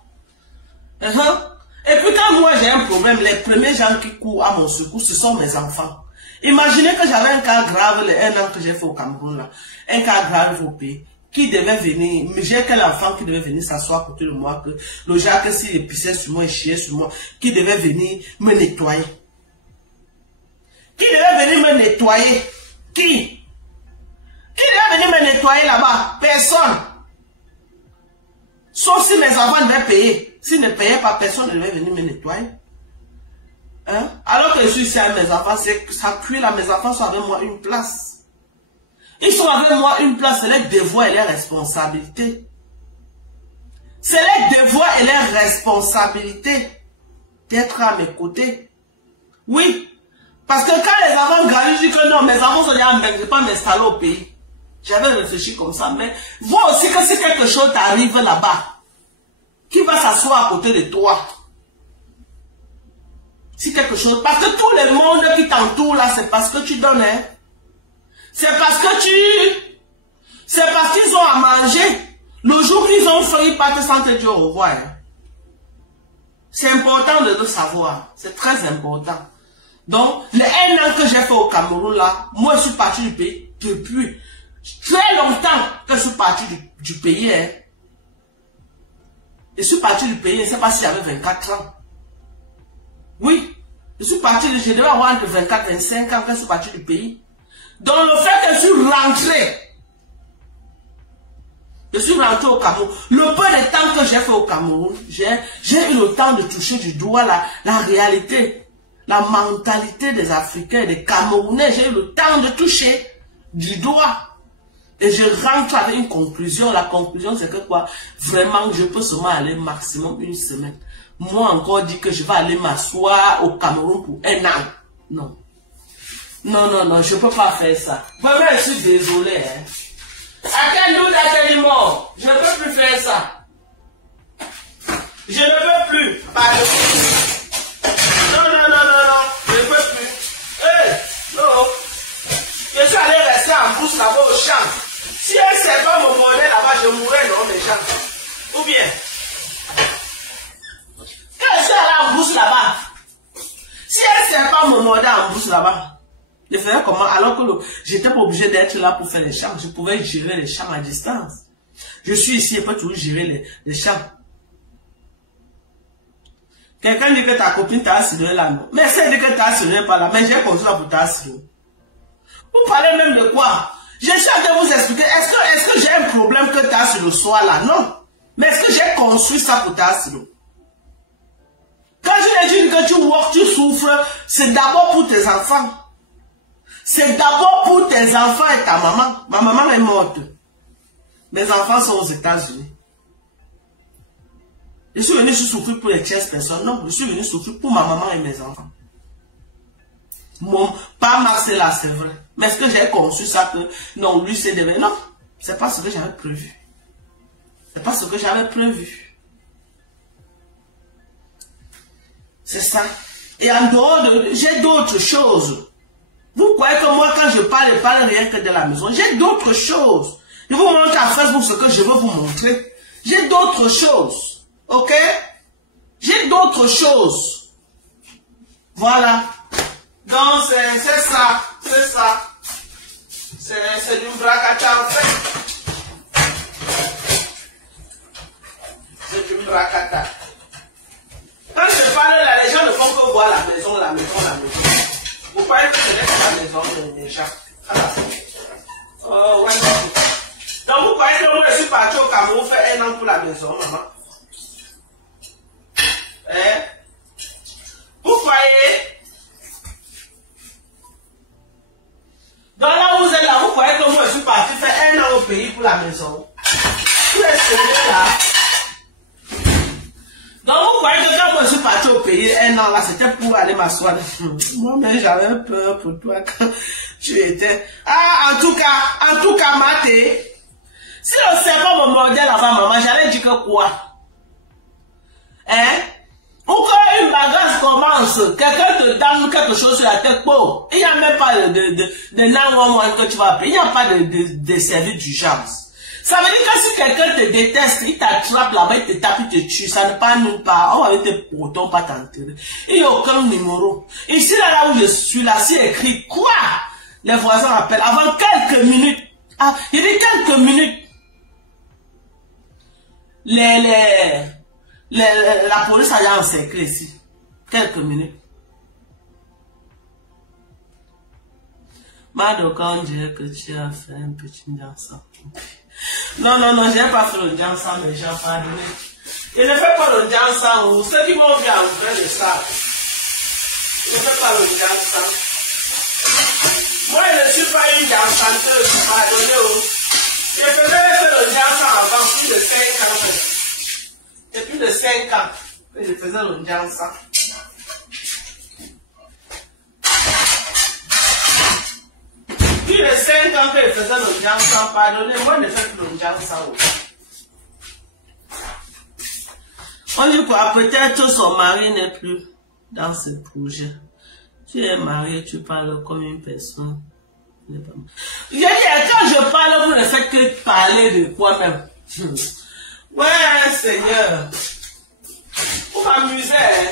Et puis quand moi j'ai un problème, les premiers gens qui courent à mon secours, ce sont mes enfants. Imaginez que j'avais un cas grave, un an que j'ai fait au Cameroun, là, un cas grave au pays, qui devait venir, j'ai quel enfant qui devait venir s'asseoir à côté de moi, que le Jacques, s'il pissait sur moi, il chiait sur moi, qui devait venir me nettoyer. Qui devait venir me nettoyer? Qui devait venir me nettoyer là-bas? Personne. Sauf si mes enfants devaient payer. S'ils ne payaient pas, personne ne devait venir me nettoyer. Hein? Alors que je suis ici avec mes enfants, ça cuit là, mes enfants sont avec moi une place. Ils sont avec moi une place, c'est les devoirs et les responsabilités. C'est les devoirs et les responsabilités d'être à mes côtés. Oui. Parce que quand les enfants grandissent, je dis que non, mes enfants sont déjà en Belgique, je ne vais pas m'installer au pays. J'avais réfléchi comme ça, mais vois aussi que si quelque chose t'arrive là-bas, qui va s'asseoir à côté de toi? Si quelque chose, parce que tout le monde qui t'entoure là, c'est parce que tu donnes, hein? C'est parce qu'ils ont à manger. Le jour qu'ils ont faim, ils partent sans te dire au revoir. Hein? C'est important de le savoir. C'est très important. Donc, les 1 an que j'ai fait au Cameroun là, moi je suis parti du pays depuis très longtemps que je suis parti du pays. Hein. Je suis parti du pays, je ne sais pas si j'avais 24 ans. Oui, je suis parti, je devais avoir entre 24 et 25 ans que je suis parti du pays. Donc le fait que je suis rentré au Cameroun, le peu de temps que j'ai fait au Cameroun, j'ai eu le temps de toucher du doigt la réalité, la mentalité des Africains et des Camerounais. J'ai eu le temps de toucher du doigt. Et je rentre avec une conclusion. La conclusion, c'est que quoi? Vraiment, je peux seulement aller maximum une semaine. Moi encore dit que je vais aller m'asseoir au Cameroun pour un an. Non. Non, non, non, je ne peux pas faire ça. Vraiment, je suis désolé. Hein. À quel nous d'atelier, je ne peux plus faire ça. Je ne peux plus. Pardon. Non, non, non, non, non, je ne peux plus. Hey, non. Je suis allé rester en brousse là-bas au champ. Si un serpent me mordait là-bas, je mourrais, non, mes gens. Ou bien, quand je suis allé en brousse là-bas, si un serpent me mordait en brousse là-bas, je faisais comment? Alors que j'étais pas obligé d'être là pour faire les champs. Je pouvais gérer les champs à distance. Je suis ici et peux toujours gérer les champs. Quelqu'un dit que ta copine t'a assuré là, non? Mais c'est dit que t'a assuré pas là. Mais j'ai construit là pour t'assurer. Vous parlez même de quoi? Je suis en train de vous expliquer. Est-ce que j'ai un problème que t'as sur le soir là? Non. Mais est-ce que j'ai construit ça pour t'assurer? Quand je dis que tu vois, tu souffres, c'est d'abord pour tes enfants. C'est d'abord pour tes enfants et ta maman. Ma maman est morte. Mes enfants sont aux États-Unis. Je suis venu souffrir pour les 15 personnes. Non, je suis venu souffrir pour ma maman et mes enfants. Mon pas Marcella, c'est vrai. Mais est-ce que j'ai conçu ça que non, lui c'est devenu. Non, c'est pas ce que j'avais prévu. C'est pas ce que j'avais prévu. C'est ça. Et en dehors de. J'ai d'autres choses. Vous croyez que moi, quand je parle rien que de la maison. J'ai d'autres choses. Je vous montre à Facebook ce que je veux vous montrer. J'ai d'autres choses. Ok? J'ai d'autres choses. Voilà. Donc, c'est ça. C'est ça. C'est du bracata en fait. C'est du bracata. Quand je parle là, les gens ne font que voir la maison, la maison, la maison. Vous croyez que ce n'est pas la maison déjà? Oh, ouais. Donc vous croyez que moi je suis parti au Cameroun faire un an pour la maison, maman? Hein? Vous croyez? Donc là où vous êtes là, vous croyez que moi je suis parti faire un an au pays pour la maison? Vous êtes sérieux là? Donc vous croyez que quand moi je suis parti au pays un an là, c'était pour aller m'asseoir. Moi-même j'avais peur pour toi quand tu étais. Ah, en tout cas, Maté, si le serpent me mordait là-bas, maman, j'allais dire que quoi? Hein? Ou quand une bagarre commence, quelqu'un te donne quelque chose sur la tête, bon, il n'y a même pas de 911 que tu vas appeler, il n'y a pas de service d'urgence. Ça veut dire que si quelqu'un te déteste, il t'attrape là-bas, il te tape, il te tue, ça ne part nulle part, on va avec tes protons, pas t'enterrer. Il n'y a aucun numéro. Ici, là où je suis, là, c'est écrit quoi? Les voisins appellent avant quelques minutes. Ah, il dit quelques minutes. La police a encerclé ici. Quelques minutes. Mado, quand on dirait que tu as fait un petit dansant. Non, non, non, je n'ai pas fait le dansant, mais j'ai pardonné. Je ne fais pas le dansant. Ceux qui vont bien en train de ça. Je ne fais pas le dansant. Moi, je ne suis pas une dansanteuse. Pardonnez-vous. Je faisais le dansant avant plus de 5 ans. C'est plus de 5 ans que je faisais le dansant. Plus de 5 ans que je faisais le dansant, pardonnez-moi, je ne fais plus le dansant. On dit quoi? Peut-être son mari n'est plus dans ce projet. Tu es marié, tu parles comme une personne. Je dis, quand je parle, vous ne faites que parler de quoi-même. Ouais, Seigneur. Vous m'amusez, hein?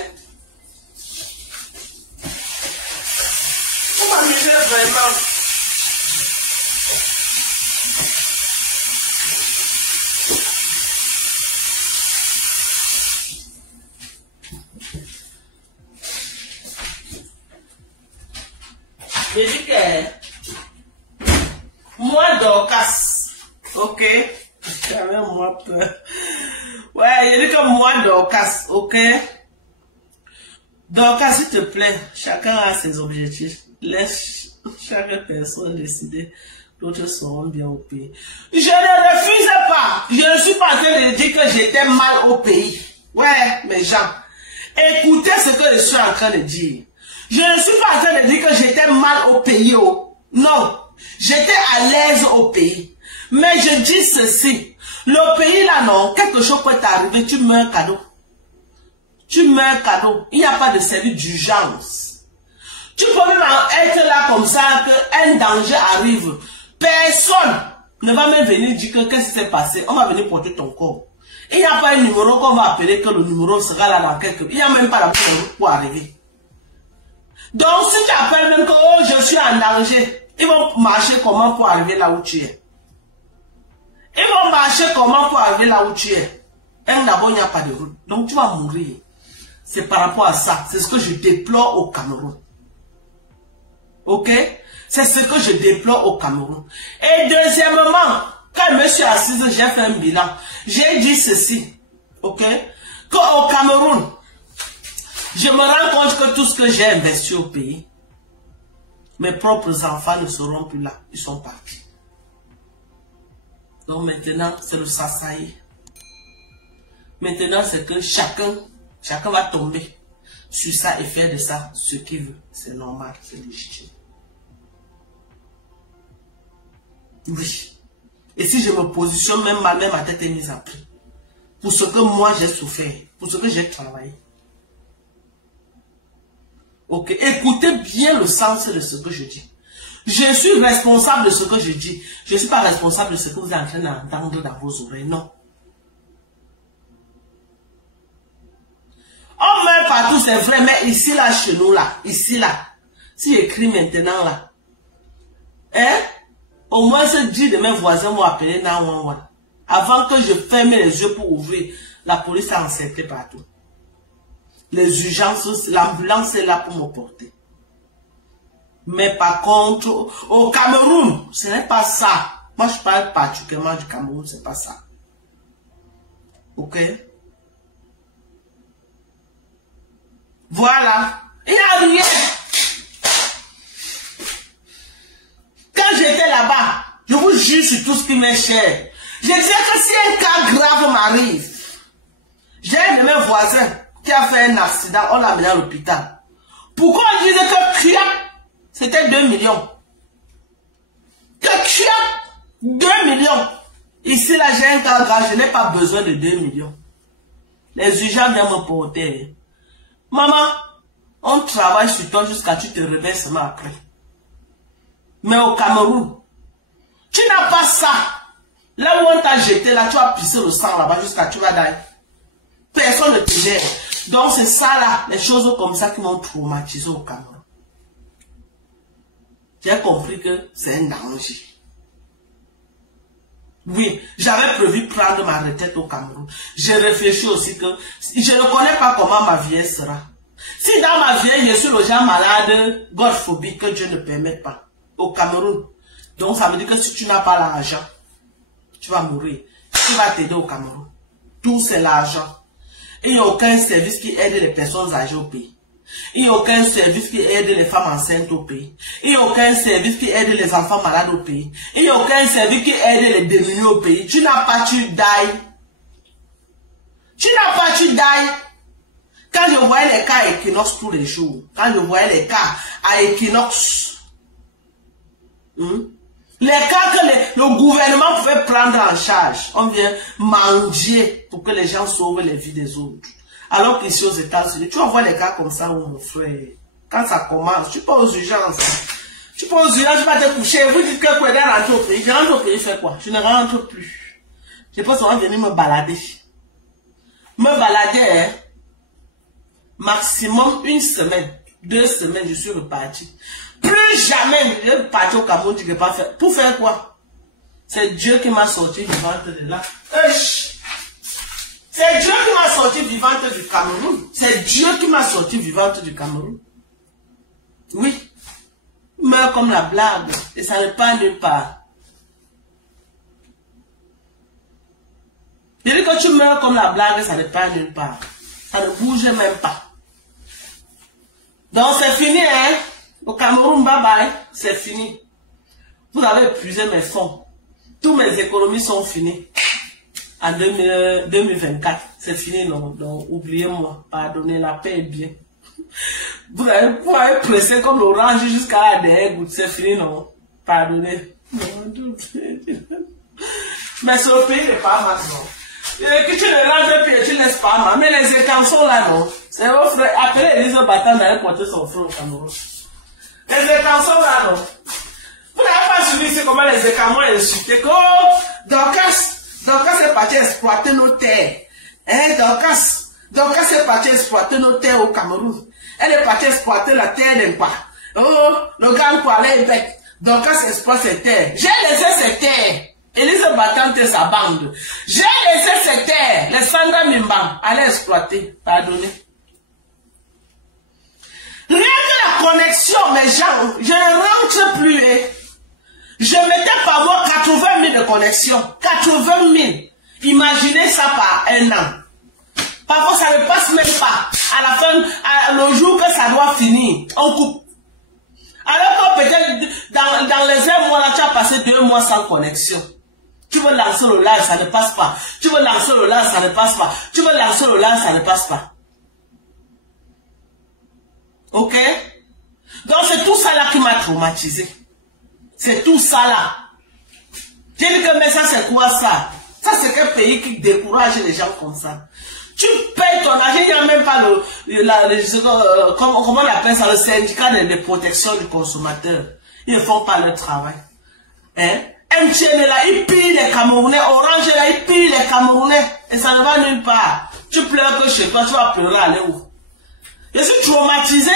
Vous m'amusez vraiment. Je dis que Moi, Dorcas. Ok? J'avais moi peur. Ouais, il dit que moi, Dorcas. Ok? Dorcas, s'il te plaît, chacun a ses objectifs. Laisse chaque personne décider. D'autres seront bien au pays. Je ne refuse pas. Je ne suis pas en train de dire que j'étais mal au pays. Ouais, mes gens. Écoutez ce que je suis en train de dire. Je ne suis pas en train de dire que j'étais mal au pays. Oh. Non. J'étais à l'aise au pays. Mais je dis ceci. Le pays là, non, quelque chose peut t'arriver, tu meurs cadeau. Tu meurs cadeau. Il n'y a pas de service d'urgence. Tu peux même être là comme ça, qu'un danger arrive. Personne ne va même venir dire que qu'est-ce qui s'est passé. On va venir porter ton corps. Il n'y a pas un numéro qu'on va appeler que le numéro sera là dans quelques... Il n'y a même pas la numéro pour arriver. Donc si tu appelles même que oh, je suis en danger, ils vont marcher comment pour arriver là où tu es. Ils vont marcher comment pour arriver là où tu es. D'abord, il n'y a pas de route. Donc tu vas mourir. C'est par rapport à ça. C'est ce que je déplore au Cameroun. Ok? C'est ce que je déplore au Cameroun. Et deuxièmement, quand je me suis assise, j'ai fait un bilan. J'ai dit ceci. Ok? Qu'au Cameroun, je me rends compte que tout ce que j'ai investi au pays, mes propres enfants ne seront plus là. Ils sont partis. Donc maintenant, c'est le sasaï. Maintenant, c'est que chacun va tomber sur ça et faire de ça ce qu'il veut. C'est normal, c'est légitime. Oui. Et si je me positionne, même ma tête est mise à prix. Pour ce que moi j'ai souffert, pour ce que j'ai travaillé. Ok, écoutez bien le sens de ce que je dis. Je suis responsable de ce que je dis. Je ne suis pas responsable de ce que vous êtes en train d'entendre dans vos oreilles, non. On meurt partout, c'est vrai, mais ici, là, chez nous, là, ici, là, si j'écris maintenant, là, hein, au moins, ce 10 de mes voisins vont appeler 911. Avant que je ferme les yeux pour ouvrir, la police a encerclé partout. Les urgences, l'ambulance est là pour me porter. Mais par contre, au Cameroun, ce n'est pas ça. Moi, je parle particulièrement du Cameroun, c'est pas ça. Ok? Voilà. Il n'y a rien. Quand j'étais là-bas, je vous jure sur tout ce qui m'est cher. Je disais que si un cas grave m'arrive, j'ai un de mes voisins qui a fait un accident, on l'a amené à l'hôpital. Pourquoi on disait que c'était 2 millions? Que 2 millions. Ici, là, j'ai un cas grave, je n'ai pas besoin de 2 millions. Les urgences viennent me porter. Maman, on travaille sur toi jusqu'à ce que tu te réveilles seulement après. Mais au Cameroun, tu n'as pas ça. Là où on t'a jeté, là, tu as pissé le sang là-bas jusqu'à ce que tu vas d'ailleurs. Personne ne te gère. Donc c'est ça là, les choses comme ça qui m'ont traumatisé au Cameroun. J'ai compris que c'est un danger. Oui, j'avais prévu prendre ma retraite au Cameroun. J'ai réfléchi aussi que je ne connais pas comment ma vieille sera. Si dans ma vieille, je suis le genre malade, godphobique, que Dieu ne permette pas, au Cameroun. Donc ça veut dire que si tu n'as pas l'argent, tu vas mourir. Qui va t'aider au Cameroun? Tout c'est l'argent. Il n'y a aucun service qui aide les personnes âgées au pays. Il n'y a aucun service qui aide les femmes enceintes au pays. Il n'y a aucun service qui aide les enfants malades au pays. Il n'y a aucun service qui aide les démunis au pays. Tu n'as pas, tu dailles. Tu n'as pas, tu dailles. Quand je voyais les cas à Equinox tous les jours, quand je voyais les cas à Equinox, les cas que le gouvernement pouvait prendre en charge, on vient manger pour que les gens sauvent les vies des autres. Alors qu'ici aux États-Unis, tu vas voir les cas comme ça, où mon frère, quand ça commence, tu pars aux urgences. Tu pars aux urgences, tu vas te coucher, vous dites que je vais rentrer au pays. Je rentre au pays, fais quoi? Je ne rentre plus. Je pense qu'on va venir me balader. Me balader, hein? Maximum 1 semaine, 2 semaines, je suis reparti. Plus jamais je vais partir au Cameroun, je ne vais pas faire. Pour faire quoi? C'est Dieu qui m'a sorti vivante de là. C'est Dieu qui m'a sorti vivante du Cameroun. C'est Dieu qui m'a sorti vivante du Cameroun. Oui. Meurt comme la blague. Et ça ne part nulle part. Je dis que tu meurs comme la blague, ça ne part nulle part. Ça ne bouge même pas. Donc c'est fini, hein. Au Cameroun, bye bye, c'est fini. Vous avez épuisé mes fonds. Tous mes économies sont finies. En 2024, c'est fini, non. Donc oubliez-moi, pardonnez, la paix est bien. Vous avez pressé comme l'orange jusqu'à la dernière goutte, c'est fini, non. Pardonnez. Mais ce pays n'est pas mal, non. Que tu ne ranges plus et tu ne laisses pas mal. Mais les étangs sont là, non. C'est vos frères. Appelez Élise Battant d'aller porter son frère au Cameroun. Les étangs sont là, non. Vous n'avez pas suivi ici comment les étangs m'ont insulté. Que, oh, Dorcas est parti exploiter nos terres. Hein, Dorcas est parti exploiter nos terres au Cameroun. Elle est partie exploiter la terre d'un pas. Oh, le gars pour aller bête. Dorcas exploite ses terres. J'ai laissé ses terres. Élise Battante et sa bande. J'ai laissé ces terres, les Sandra Mimba, aller exploiter. Pardonnez. Rien que la connexion, mes gens, je ne rentre plus. Hein. Je mettais par mois 80 000 de connexion. 80 000. Imaginez ça par un an. Parfois, ça ne passe même pas. À la fin, le jour que ça doit finir, on coupe. Alors que peut-être dans les 1 mois, là, tu as passé 2 mois sans connexion. Tu veux lancer le live, ça ne passe pas. Tu veux lancer le live, ça ne passe pas. Tu veux lancer le live, ça ne passe pas. Ok? Donc c'est tout ça là qui m'a traumatisé. C'est tout ça là. J'ai dit que mais ça c'est quoi ça? Ça c'est quel pays qui décourage les gens comme ça? Tu payes ton argent, il n'y a même pas comment on appelle ça, le syndicat de protection du consommateur. Ils ne font pas leur travail. Hein? MTN là, il pille les Camerounais. Orange là, il pille les Camerounais. Et ça ne va nulle part. Tu pleures que chez toi, tu vas pleurer aller où? Je suis traumatisé.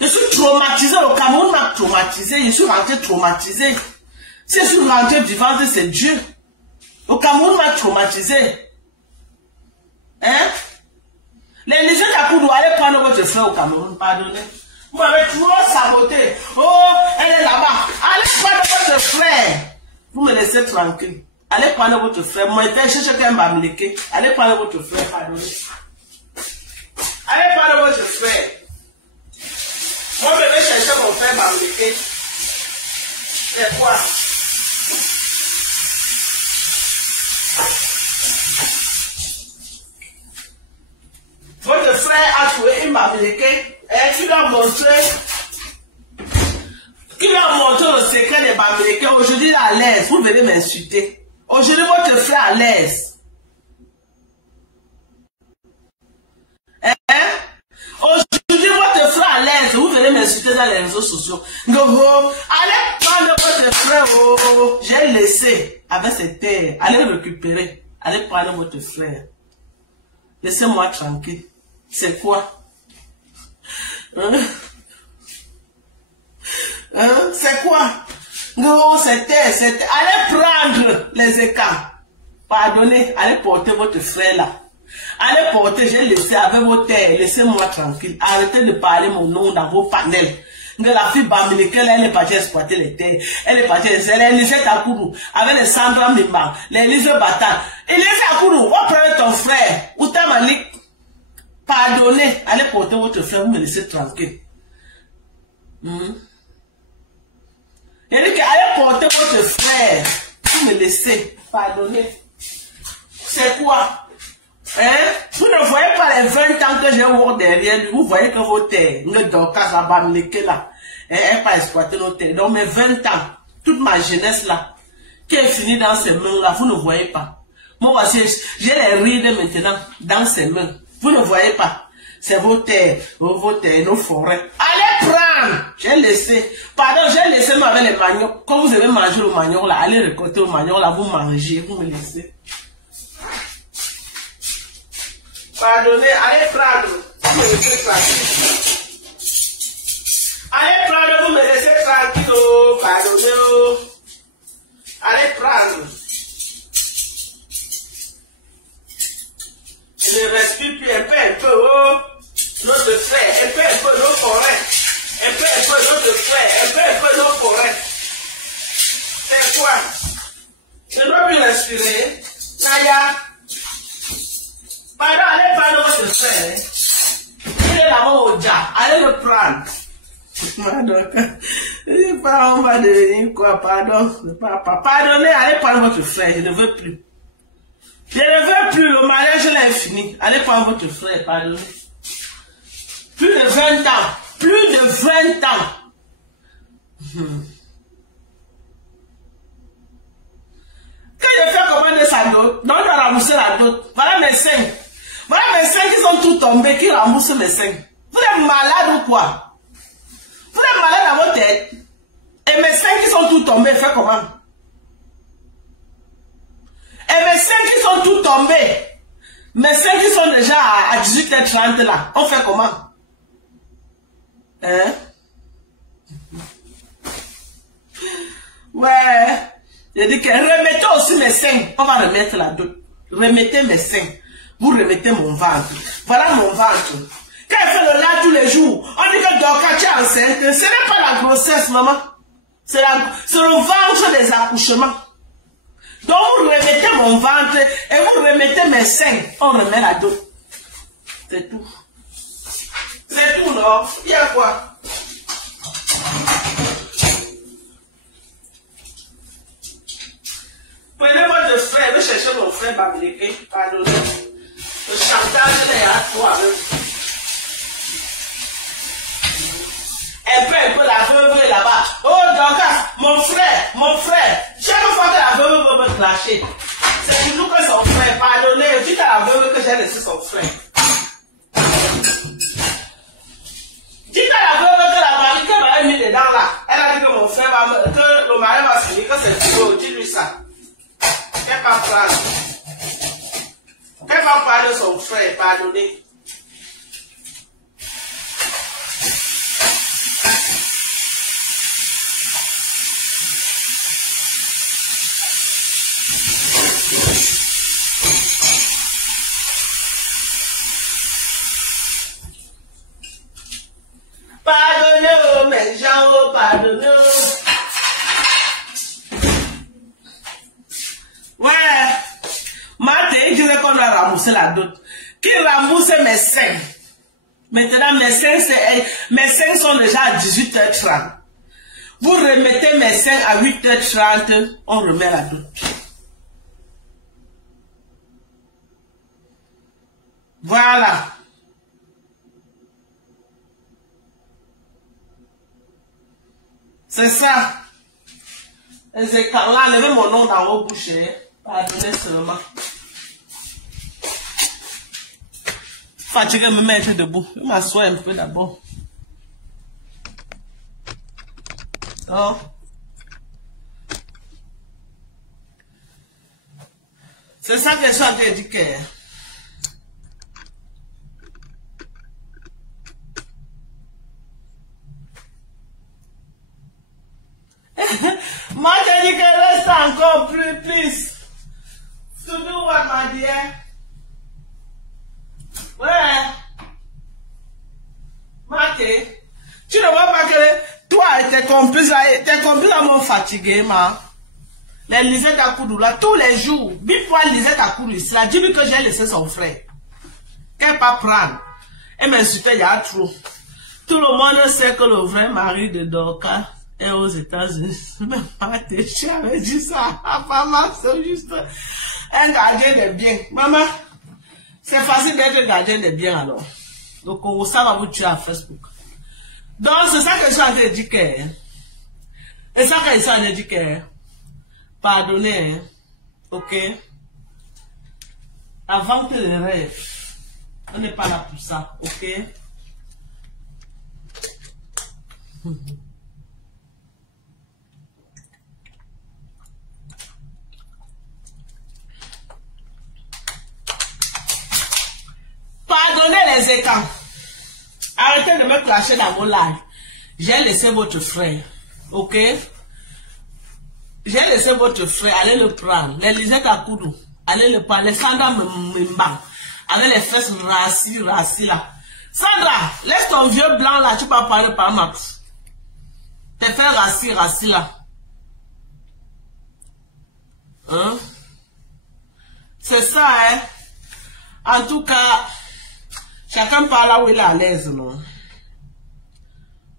Je suis traumatisé. Le Cameroun m'a traumatisé. Je suis rentré traumatisé. Si je suis rentré vivant, c'est Dieu. Le Cameroun m'a traumatisé. Hein? Les lycées d'Akoudou, allez prendre votre frère au Cameroun, pardonnez. Vous m'avez trop saboté. Oh, elle est là-bas. Allez prendre votre frère. Vous me laissez tranquille. Allez prendre votre frère. Moi, je cherche quelqu'un va me léquer. Allez prendre votre frère, pardonnez. Allez prendre votre frère. Moi, je vais chercher mon frère va me léquer. C'est quoi? Votre frère a trouvé une bamileke et tu lui as montré le secret des bamileke. Aujourd'hui, il est à l'aise. Vous venez m'insulter. Aujourd'hui, votre frère est à l'aise. Hein? Aujourd'hui, votre frère est à l'aise. Vous venez m'insulter dans les réseaux sociaux. Allez prendre votre frère. J'ai laissé avec ses terres. Allez récupérer. Allez prendre votre frère. Laissez-moi tranquille. C'est quoi? C'est quoi? Non, c'était. Allez prendre les écarts. Pardonnez, allez porter votre frère là. Allez porter, j'ai laissé avec vos terres. Laissez-moi tranquille. Arrêtez de parler mon nom dans vos panels. De la fille Bamileke, elle est partie exploiter les terres. Elle est partie, elle est Élise Akoudou, avec les Sandra Mimba, les Élise Battant. Élise Akoudou, va prendre ton frère. Ou ta manique. Pardonnez, allez porter votre frère, vous me laissez tranquille. Il dit que allez porter votre frère, vous me laissez. Pardonnez. C'est quoi? Hein? Vous ne voyez pas les 20 ans que j'ai eu derrière lui. Vous voyez que vos terres, le Dorcas, la Bamileke là, elle n'a pas exploité nos terres. Donc mes 20 ans, toute ma jeunesse là, qui est finie dans ses mains là, vous ne voyez pas. Moi voici, j'ai les rides maintenant dans ses mains. Vous ne voyez pas. C'est vos terres, nos forêts. Allez prendre. J'ai laissé. Pardon, j'ai laissé moi avec les maniocs. Quand vous avez mangé le manioc là, allez récolter le manioc là, vous mangez, vous me laissez. Pardonnez, allez prendre. Vous me laissez tranquille. Allez prendre, vous me laissez tranquille. Oh, pardonnez. Oh. Allez prendre. Je ne respire plus un peu, oh, notre frère, un peu nos forêts, un peu notre frère, un peu nos forêts. C'est quoi? Je ne dois plus respirer. frère. Il est là-bas au dia. Allez le prendre. On va devenir quoi? Pardon. Pardonnez, allez prendre votre frère. Je ne veux plus. Je ne veux plus. Le mariage là est fini. Allez prendre votre frère. Pardonnez. Plus de 20 ans. Plus de 20 ans. Quand je fais commander sa dot, donc je dois rembourser la dot. Voilà mes seins. Voilà mes seins qui sont tout tombés, qui remboursent mes seins. Vous êtes malade ou quoi? Vous êtes malade dans votre tête. Et mes seins qui sont tout tombés, fait comment? Et mes seins qui sont tout tombés, mes seins qui sont déjà à 18h30 là, on fait comment? Hein? Ouais. Je dis que remettez aussi mes seins. On va remettre la dot. Remettez mes seins. Vous remettez mon ventre. Voilà mon ventre. Quand elle fait le lait tous les jours, on dit que Dorcas, tu es enceinte. Ce n'est pas la grossesse, maman. C'est le ventre des accouchements. Donc vous remettez mon ventre et vous remettez mes seins. On remet la dot. C'est tout. C'est tout, non? Il y a quoi? Prenez votre frère, je chercher mon frère Babliqué, pardonnez. Le chantage est à toi. Un peu la veuve est là-bas. Oh, Dorcas, mon frère. Chaque fois que la veuve veut me clasher, c'est toujours que son frère, pardonnez, dites à la veuve que j'ai laissé son frère. Dites à la veuve que la mari qu'elle m'a mis dedans là, elle a dit que mon frère que le mari va se dire que c'est faux, dis-lui ça. Qu'elle va prendre. Qu'elle va parler de son frère, pardonnez. Pardonnez, mes gens, pardonnez. Ouais, Martin, il dirait qu'on doit rembourser la dot. Qui rembourse mes seins? Maintenant, mes seins sont déjà à 18h30. Vous remettez mes seins à 8h30, on remet la dot. Voilà. C'est ça. Les écarlats, levez mon nom dans vos bouches. Pardonnez seulement. Fatigué, me mettre debout. Je m'assois un peu d'abord. Oh. C'est ça que je suis en train de dire. Moi, je dis que reste encore plus. To do what, my dear? Ouais. Marqué. Tu ne vois pas que toi et tes complices m'ont fatigué, ma. Les Lisette à Koudou, là, tous les jours. Bip-toi Lisette à Koudou ici, là. Dis-lui que j'ai laissé son frère. Qu'elle pas prendre. Et m'insulter, il y a trop. Tout le monde sait que le vrai mari de Dorcas est aux États-Unis. Même pas tes chiens avaient dit ça. Maman, c'est juste un gardien de biens. Maman, c'est facile d'être gardien de biens alors. Donc, ça va vous tuer à Facebook. Donc, c'est ça que je suis en train de dire que. Et ça que je suis en train de dire que. Pardonnez, ok? Avant que les rêves, on n'est pas là pour ça, ok? Pardonnez les écrans. Arrêtez de me clasher dans mon live. J'ai laissé votre frère, ok? J'ai laissé votre frère, allez le prendre. Les Lisette à Koudou, allez le prendre. Les Sandra Mbang, avec les fesses rassis là. Sandra, laisse ton vieux blanc là, tu peux parler par Max. Tes fesses rassis là. Hein? C'est ça, hein? En tout cas, Chacun parle là où il est à l'aise, non?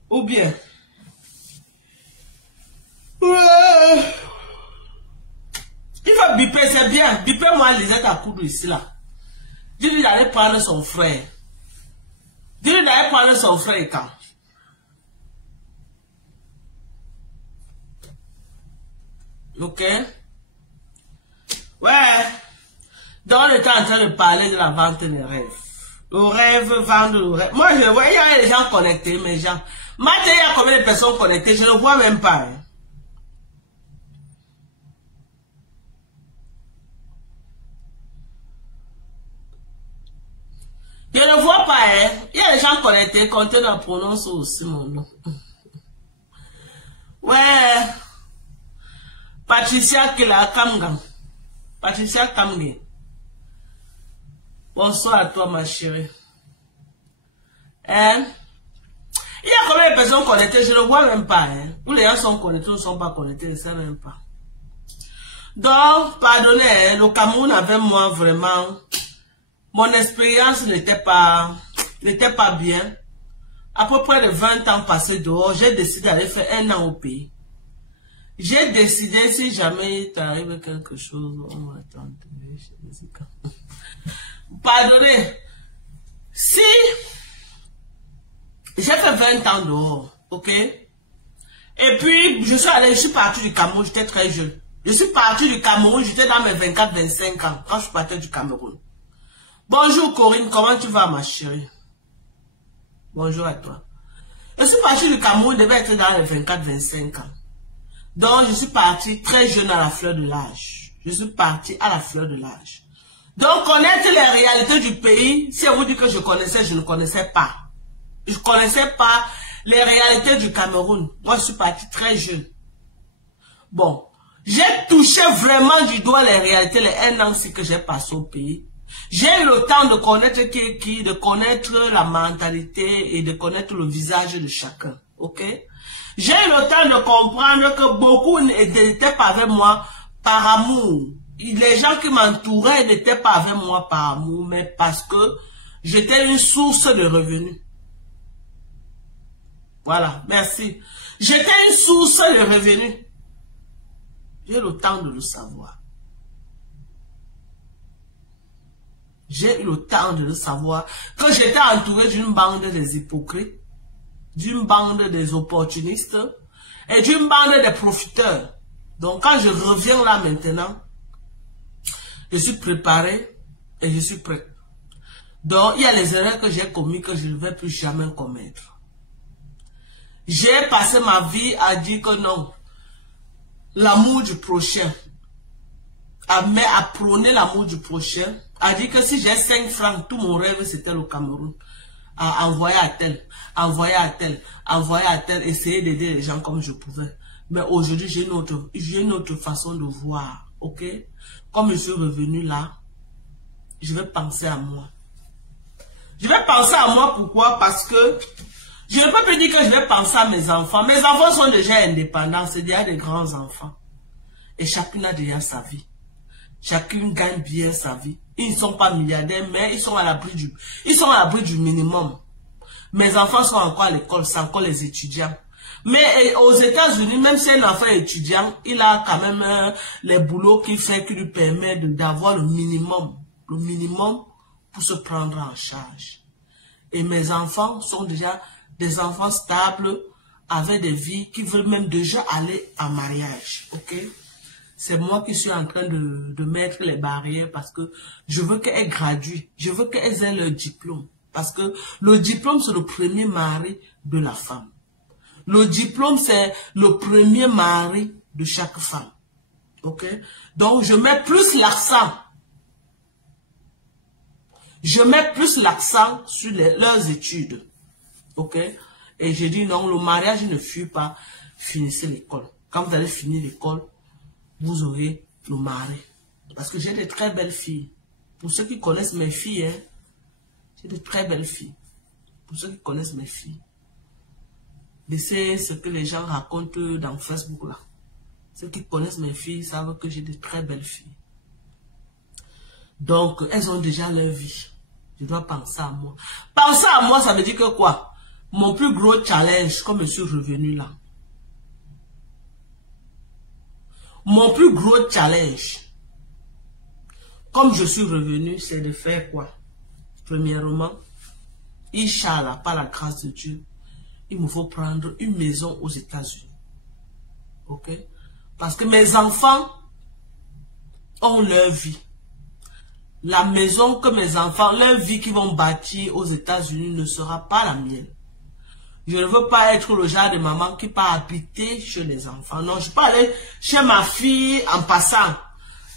Ou bien... Il faut biper, c'est bien. Biper-moi Lisette à coudre ici, là. Dis-lui d'aller prendre son frère. Dis-lui d'aller prendre son frère quand? Ok? Ouais. Donc, on était en train de parler de la vente des rêves. Le rêve, vendre le rêve. Moi, je vois, il y a des gens connectés, mes gens. Maintenant, il y a combien de personnes connectées? Je ne vois même pas. Hein. Je ne vois pas, hein. Il y a des gens connectés, comptez dans prononce aussi mon nom. Ouais. Patricia Kila Kamgang. Patricia Kamgang. Bonsoir à toi, ma chérie. Hein? Il y a combien de personnes connectées? Je ne vois même pas, hein. Où les gens sont connectés ou ne sont pas connectés, je ne sais même pas. Donc, pardonnez, hein, le Cameroun avec moi, vraiment... Mon expérience n'était pas bien. À peu près de 20 ans passés dehors, j'ai décidé d'aller faire 1 an au pays. J'ai décidé, si jamais il t'arrive quelque chose, on va attendre. Pardonnez. Si j'ai fait 20 ans dehors, ok? Et puis, je suis parti du Cameroun, j'étais très jeune. Je suis parti du Cameroun, j'étais dans mes 24-25 ans, quand je partais du Cameroun. Bonjour Corinne, comment tu vas ma chérie? Bonjour à toi. Je suis parti du Cameroun, je devais être dans les 24-25 ans. Donc je suis parti très jeune à la fleur de l'âge. Je suis parti à la fleur de l'âge. Donc connaître les réalités du pays, si on vous dit que je connaissais, je ne connaissais pas. Je ne connaissais pas les réalités du Cameroun. Moi je suis parti très jeune. Bon, j'ai touché vraiment du doigt les réalités, les 1 an que j'ai passé au pays. J'ai eu le temps de connaître qui est qui, de connaître la mentalité et de connaître le visage de chacun. Ok? J'ai eu le temps de comprendre que beaucoup n'étaient pas avec moi par amour. Les gens qui m'entouraient n'étaient pas avec moi par amour, mais parce que j'étais une source de revenus. Voilà, merci. J'étais une source de revenus. J'ai le temps de le savoir. J'ai eu le temps de le savoir que j'étais entouré d'une bande des hypocrites, d'une bande des opportunistes et d'une bande des profiteurs. Donc quand je reviens là maintenant, je suis préparé et je suis prêt. Donc il y a les erreurs que j'ai commises que je ne vais plus jamais commettre. J'ai passé ma vie à dire que non, l'amour du prochain, à prôner l'amour du prochain, a dit que si j'ai 5 francs, tout mon rêve c'était le Cameroun. À envoyer à tel, envoyer à tel, envoyer à tel, essayer d'aider les gens comme je pouvais. Mais aujourd'hui, j'ai une autre façon de voir, ok? Comme je suis revenu là, je vais penser à moi. Je vais penser à moi, pourquoi? Parce que je ne peux plus dire que je vais penser à mes enfants. Mes enfants sont déjà indépendants, c'est déjà des grands enfants. Et chacun a déjà sa vie. Chacun gagne bien sa vie. Ils ne sont pas milliardaires, mais ils sont à l'abri du minimum. Mes enfants sont encore à l'école, c'est encore les étudiants. Mais aux États-Unis, même si un enfant est étudiant, il a quand même les boulots qui lui permettent d'avoir le minimum pour se prendre en charge. Et mes enfants sont déjà des enfants stables, avec des vies qui veulent même déjà aller en mariage, ok? C'est moi qui suis en train de mettre les barrières parce que je veux qu'elles graduent. Je veux qu'elles aient leur diplôme. Parce que le diplôme, c'est le premier mari de la femme. Le diplôme, c'est le premier mari de chaque femme. Ok? Donc, je mets plus l'accent. Je mets plus l'accent sur leurs études. Ok? Et j'ai dit non, le mariage ne fuit pas. Finissez l'école. Quand vous allez finir l'école, vous aurez le mari. Parce que j'ai de très belles filles. Pour ceux qui connaissent mes filles, hein, j'ai de très belles filles. Pour ceux qui connaissent mes filles. Laissez ce que les gens racontent dans Facebook là. Ceux qui connaissent mes filles savent que j'ai de très belles filles. Donc, elles ont déjà leur vie. Je dois penser à moi. Penser à moi, ça veut dire que quoi? Mon plus gros challenge, comme je suis revenu là. Mon plus gros challenge, comme je suis revenu, c'est de faire quoi? Premièrement, Inch'Allah, par la grâce de Dieu, il me faut prendre une maison aux États-Unis. Ok? Parce que mes enfants ont leur vie. La maison que mes enfants, leur vie qu'ils vont bâtir aux États-Unis ne sera pas la mienne. Je ne veux pas être le genre de maman qui part habiter chez les enfants. Non, je peux aller chez ma fille en passant.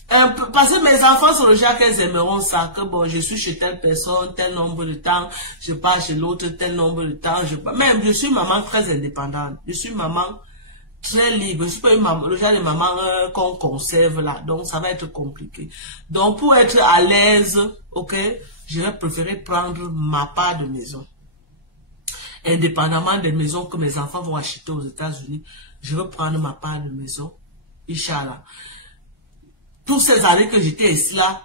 Parce que mes enfants sont le genre qu'elles aimeront ça, que bon, je suis chez telle personne, tel nombre de temps, je pars chez l'autre, tel nombre de temps, même je suis une maman très indépendante, je suis une maman très libre, je suis pas une maman, le genre de maman qu'on conserve là, donc ça va être compliqué. Donc pour être à l'aise, ok, je vais préférer prendre ma part de maison. Indépendamment des maisons que mes enfants vont acheter aux États-Unis, je vais prendre ma part de maison, Inch'Allah. Toutes ces années que j'étais ici là,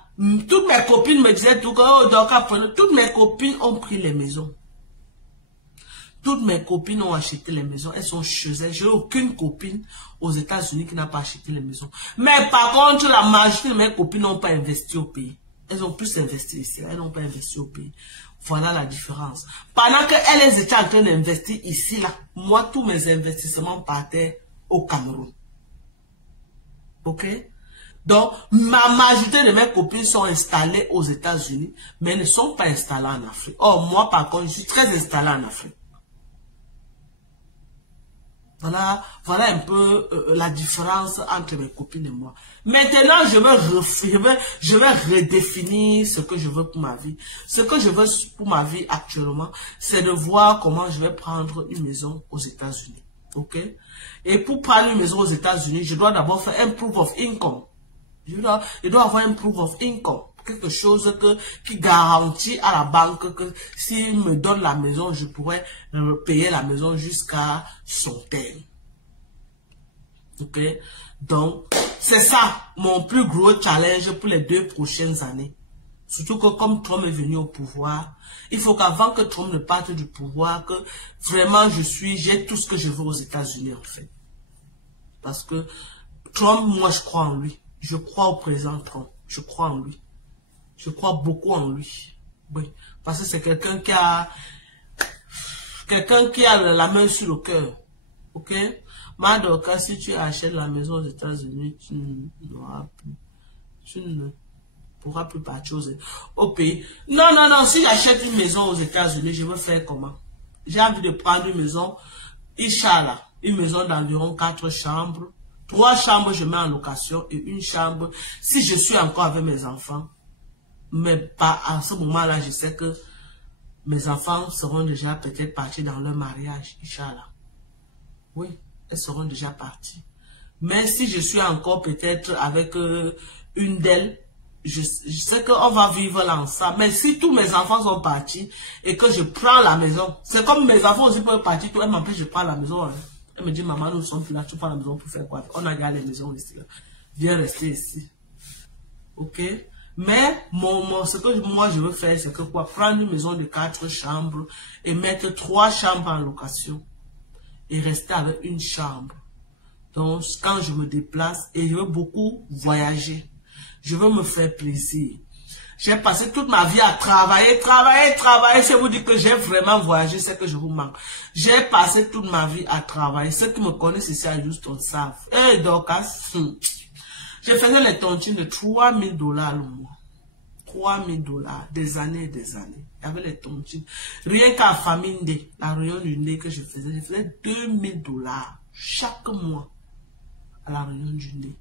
toutes mes copines me disaient tout que, oh, donc après, toutes mes copines ont pris les maisons. Toutes mes copines ont acheté les maisons, elles sont chez elles. Je n'ai aucune copine aux États-Unis qui n'a pas acheté les maisons. Mais par contre, la majorité de mes copines n'ont pas investi au pays. Elles ont plus investi ici, elles n'ont pas investi au pays. Voilà la différence. Pendant qu'elles étaient en train d'investir ici là, moi, tous mes investissements partaient au Cameroun. Ok? Donc, ma majorité de mes copines sont installées aux États-Unis, mais ne sont pas installées en Afrique. Or, moi, par contre, je suis très installée en Afrique. Voilà un peu la différence entre mes copines et moi. Maintenant, je vais redéfinir ce que je veux pour ma vie. Ce que je veux pour ma vie actuellement, c'est de voir comment je vais prendre une maison aux États-Unis. Ok? Et pour prendre une maison aux États-Unis, je dois d'abord faire un proof of income. Je dois avoir un proof of income. Quelque chose qui garantit à la banque que s'il me donne la maison, je pourrais payer la maison jusqu'à son terme. Ok? Donc, c'est ça mon plus gros challenge pour les 2 prochaines années. Surtout que comme Trump est venu au pouvoir, il faut qu'avant que Trump ne parte du pouvoir, que vraiment j'ai tout ce que je veux aux États-Unis en fait. Parce que Trump, moi je crois en lui. Je crois au président Trump. Je crois en lui. Je crois beaucoup en lui. Oui. Parce que c'est quelqu'un qui a la main sur le cœur. Ok? Madoka, si tu achètes la maison aux États-Unis, tu ne pourras plus partir au pays. Non. Si j'achète une maison aux États-Unis, je veux faire comment? J'ai envie de prendre une maison, Inch'Allah, une maison d'environ 4 chambres. 3 chambres, je mets en location et une chambre si je suis encore avec mes enfants. Mais pas à ce moment-là, je sais que mes enfants seront déjà peut-être partis dans leur mariage, Inch'Allah. Oui, elles seront déjà parties. Mais si je suis encore peut-être avec une d'elles, je sais qu'on va vivre là ensemble. Mais si tous mes enfants sont partis et que je prends la maison, c'est comme mes enfants aussi peuvent partir, tout, elles m'empêchent de prendre la maison. Hein. Elle me dit, maman, nous sommes plus là, tu prends la maison pour faire quoi? On a gardé la maison ici. Là. Viens rester ici. Ok? Mais ce que moi je veux faire, c'est que quoi? Prendre une maison de 4 chambres et mettre 3 chambres en location. Et rester avec une chambre. Donc, quand je me déplace, et je veux beaucoup voyager. Je veux me faire plaisir. J'ai passé toute ma vie à travailler. Si vous dites que j'ai vraiment voyagé, c'est que je vous manque. J'ai passé toute ma vie à travailler. Ceux qui me connaissent ici à Houston savent. Et donc, je faisais les tontines de $3000 le mois. $3000, des années et des années. Il y avait les tontines. Rien qu'à Famine, la réunion du nez que je faisais $2000 chaque mois à la réunion du nez.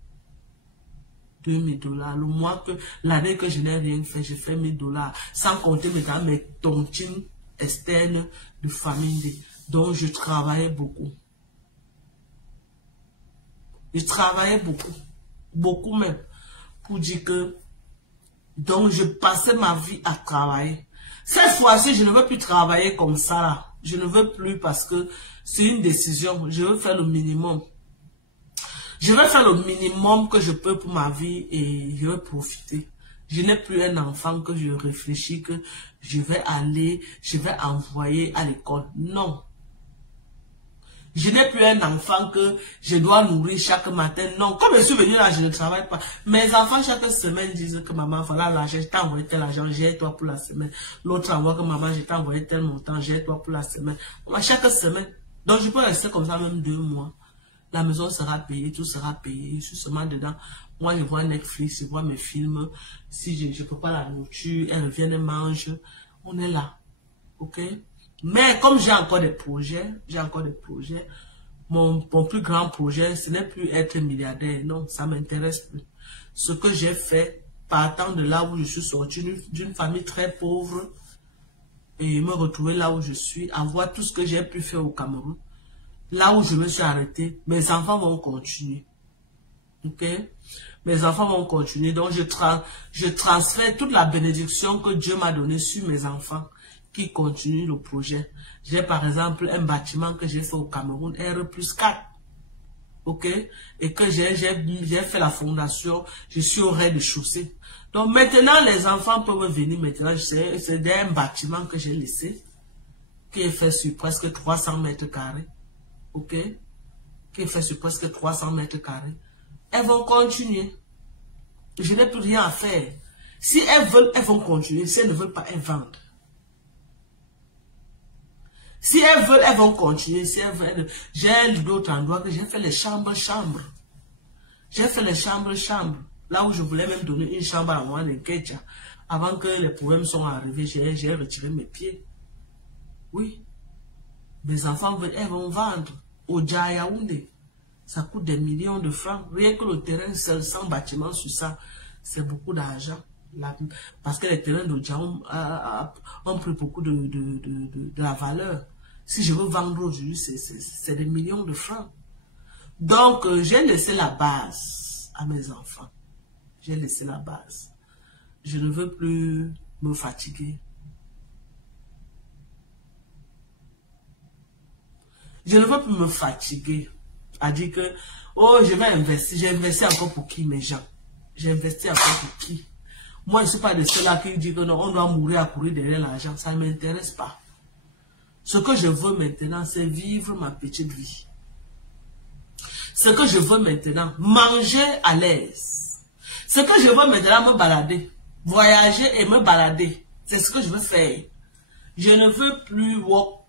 $2000. Le mois que l'année que je n'ai rien fait, j'ai fait $1000. Sans compter maintenant mes tontines externes de Famine. Donc je travaillais beaucoup. Je travaillais beaucoup. Beaucoup même. Pour dire que donc je passais ma vie à travailler. Cette fois-ci, je ne veux plus travailler comme ça là. Je ne veux plus parce que c'est une décision. Je veux faire le minimum. Je vais faire le minimum que je peux pour ma vie et je vais profiter. Je n'ai plus un enfant que je réfléchis que je vais envoyer à l'école. Non. Je n'ai plus un enfant que je dois nourrir chaque matin. Non, comme je suis venu là, je ne travaille pas. Mes enfants, chaque semaine, disent que maman, voilà l'argent, je t'ai envoyé tel argent, j'ai toi pour la semaine. L'autre envoie que maman, je t'ai envoyé tel montant, j'ai toi pour la semaine. Chaque semaine. Donc, je peux rester comme ça même 2 mois. La maison sera payée, tout sera payé. Je suis seulement dedans. Moi, je vois Netflix, je vois mes films. Si je ne peux pas la nourriture, elle revient, elle mange. On est là. OK? Mais comme j'ai encore des projets, mon plus grand projet, ce n'est plus être milliardaire. Non, ça ne m'intéresse plus. Ce que j'ai fait, partant de là où je suis sorti, d'une famille très pauvre, et me retrouver là où je suis, avoir tout ce que j'ai pu faire au Cameroun, là où je me suis arrêté, mes enfants vont continuer. OK? Mes enfants vont continuer. Donc, je transfère toute la bénédiction que Dieu m'a donnée sur mes enfants qui continuent le projet. J'ai par exemple un bâtiment que j'ai fait au Cameroun, R+4. OK? Et que j'ai fait la fondation, je suis au rez-de-chaussée. Donc maintenant, les enfants peuvent venir maintenant. C'est un bâtiment que j'ai laissé, qui est fait sur presque 300 mètres carrés. OK? Qui est fait sur presque 300 mètres carrés. Elles vont continuer. Je n'ai plus rien à faire. Si elles veulent, elles vont continuer. Si elles ne veulent pas, elles vendent. Si elles veulent, elles vont continuer. Si elles veulent, j'ai d'autres endroits que j'ai fait les chambres. J'ai fait les chambres. Là où je voulais même donner une chambre à moi, avant que les problèmes sont arrivés, j'ai retiré mes pieds. Oui. Mes enfants, elles vont vendre au Yaoundé. Ça coûte des millions de francs. Rien que le terrain seul, sans bâtiment sur ça, c'est beaucoup d'argent. Parce que les terrains de Djaoum ont pris beaucoup de la valeur. Si je veux vendre aujourd'hui, c'est des millions de francs. Donc, j'ai laissé la base à mes enfants. J'ai laissé la base. Je ne veux plus me fatiguer. Je ne veux plus me fatiguer. À dire que, oh, je vais investir. J'ai investi encore pour qui, mes gens? J'ai investi encore pour qui? Moi, je ne suis pas de ceux-là qui disent que non, on doit mourir à courir derrière l'argent. Ça ne m'intéresse pas. Ce que je veux maintenant, c'est vivre ma petite vie. Ce que je veux maintenant, manger à l'aise. Ce que je veux maintenant, me balader. Voyager et me balader. C'est ce que je veux faire. Je ne veux plus walk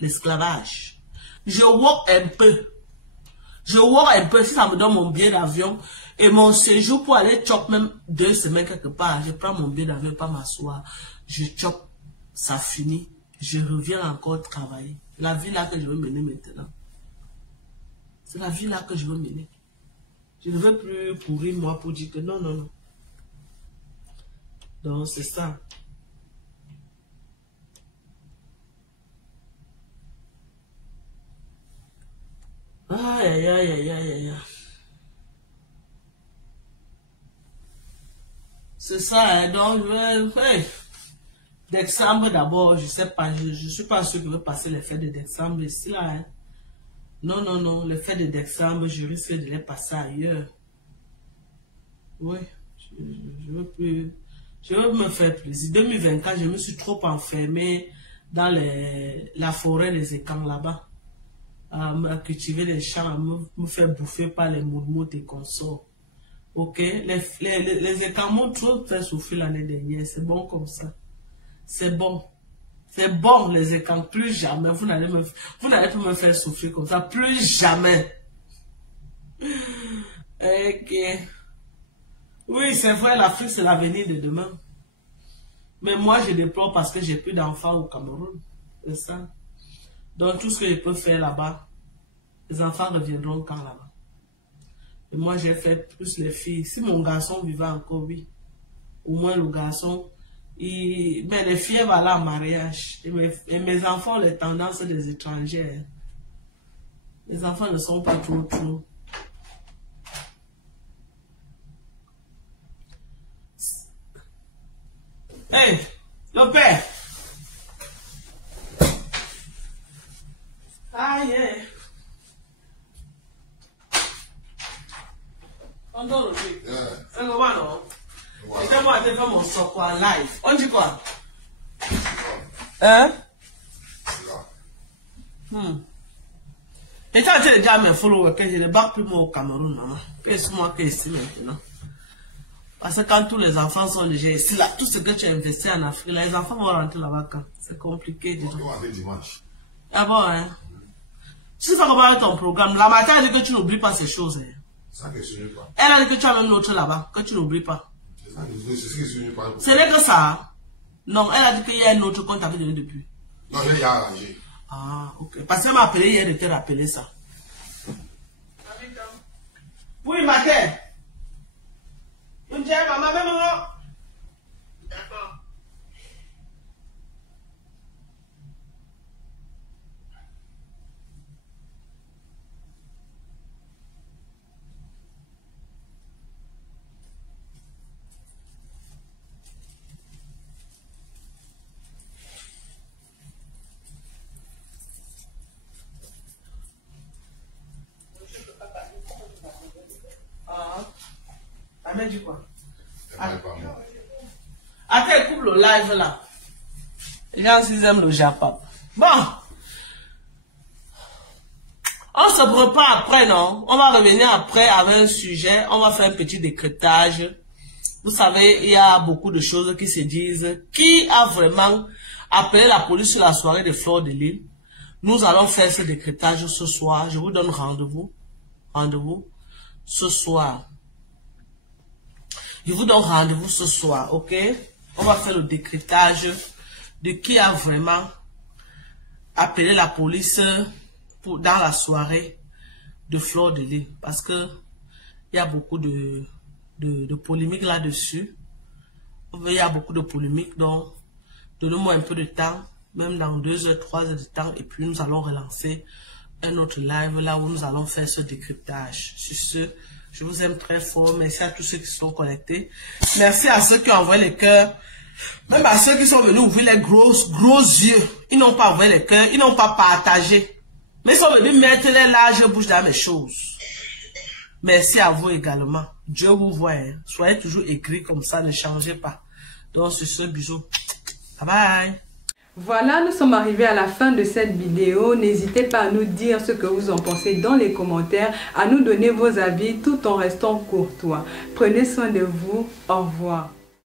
l'esclavage. Je walk un peu. Je walk un peu si ça me donne mon billet d'avion et mon séjour pour aller chop même 2 semaines quelque part. Je prends mon billet d'avion, pas m'asseoir. Je chop, ça finit. Je reviens encore travailler. La vie là que je veux mener maintenant. C'est la vie là que je veux mener. Je ne veux plus courir moi pour dire que non, non, non. Donc c'est ça. Aïe, aïe, aïe, aïe, aïe, aïe. C'est ça, hein, donc, décembre d'abord, je sais pas, je suis pas sûr que je vais passer les fêtes de décembre ici, là, hein. Non, non, non, les fêtes de décembre, je risque de les passer ailleurs. Oui, je veux plus, je veux me faire plaisir. 2024, je me suis trop enfermée dans la forêt des étangs là-bas. À cultiver les champs, à me faire bouffer par les moutmoutes et consorts. Ok? Les étangs m'ont trop fait souffrir l'année dernière. C'est bon comme ça. C'est bon. C'est bon, les étangs. Plus jamais. Vous n'allez plus me faire souffrir comme ça. Plus jamais. Ok. Oui, c'est vrai, l'Afrique, c'est l'avenir de demain. Mais moi, je déplore parce que j'ai plus d'enfants au Cameroun. C'est ça. Donc, tout ce que je peux faire là-bas, les enfants reviendront quand là-bas. Et moi, j'ai fait plus les filles. Si mon garçon vivait encore, oui. Au moins, le garçon, mais les filles vont aller en mariage. Et mes enfants ont les tendances des étrangers. Les enfants ne sont pas trop. Hey, le père! Ah, yeah. C'est comment, non? C'est comment, je fais mon soco en live. On dit quoi? Hein? Et quand tu déjà mes followers, que je ne bats plus moi au Cameroun, maman. Pense-moi que ici maintenant. Parce que quand tous les enfants sont légers, ici là, tout ce que tu as investi en Afrique, là, les enfants vont rentrer là-bas quand? C'est compliqué. Dimanche. Ah bon, hein? Tu fais comment avec ton programme? La matin, elle dit que tu n'oublies pas ces choses. Hein? Ça que je ne pas. Elle a dit que tu as même l'autre là-bas, que tu n'oublies pas. C'est ce que je ne pas. Ce n'est que ça. Non, elle a dit qu'il y a un autre compte t'avait donné depuis. Non, je l'ai arrangé. Ah, ok. Parce qu'elle m'a appelé hier et te rappelé ça. Oui, ma tête. Tu me dis, maman, maman. D'accord. Elle dit quoi? Attends, coupe le live là. Les gens aiment le Japon. Bon. On se prépare après, non? On va revenir après avec un sujet. On va faire un petit décrétage. Vous savez, il y a beaucoup de choses qui se disent. Qui a vraiment appelé la police sur la soirée de Fleur de Lys? Nous allons faire ce décrétage ce soir. Je vous donne rendez-vous. Rendez-vous ce soir. Je vous donne rendez-vous ce soir, ok? On va faire le décrétage de qui a vraiment appelé la police dans la soirée de Fleur de Lys. Parce que il y a beaucoup de polémiques là-dessus. Il y a beaucoup de polémiques, donc donnez-moi un peu de temps, même dans 2 heures, 3 heures de temps, et puis nous allons relancer un autre live là où nous allons faire ce décryptage. Sur ce, je vous aime très fort. Merci à tous ceux qui sont connectés. Merci à ceux qui ont envoyé les cœurs. Même à ceux qui sont venus ouvrir les gros yeux. Ils n'ont pas envoyé les cœurs. Ils n'ont pas partagé. Mais ils sont venus mettre les larges bouches dans mes choses. Merci à vous également. Dieu vous voit. Hein. Soyez toujours aigris comme ça. Ne changez pas. Donc, sur ce, bisous. Bye bye. Voilà, nous sommes arrivés à la fin de cette vidéo. N'hésitez pas à nous dire ce que vous en pensez dans les commentaires, à nous donner vos avis tout en restant courtois. Prenez soin de vous. Au revoir.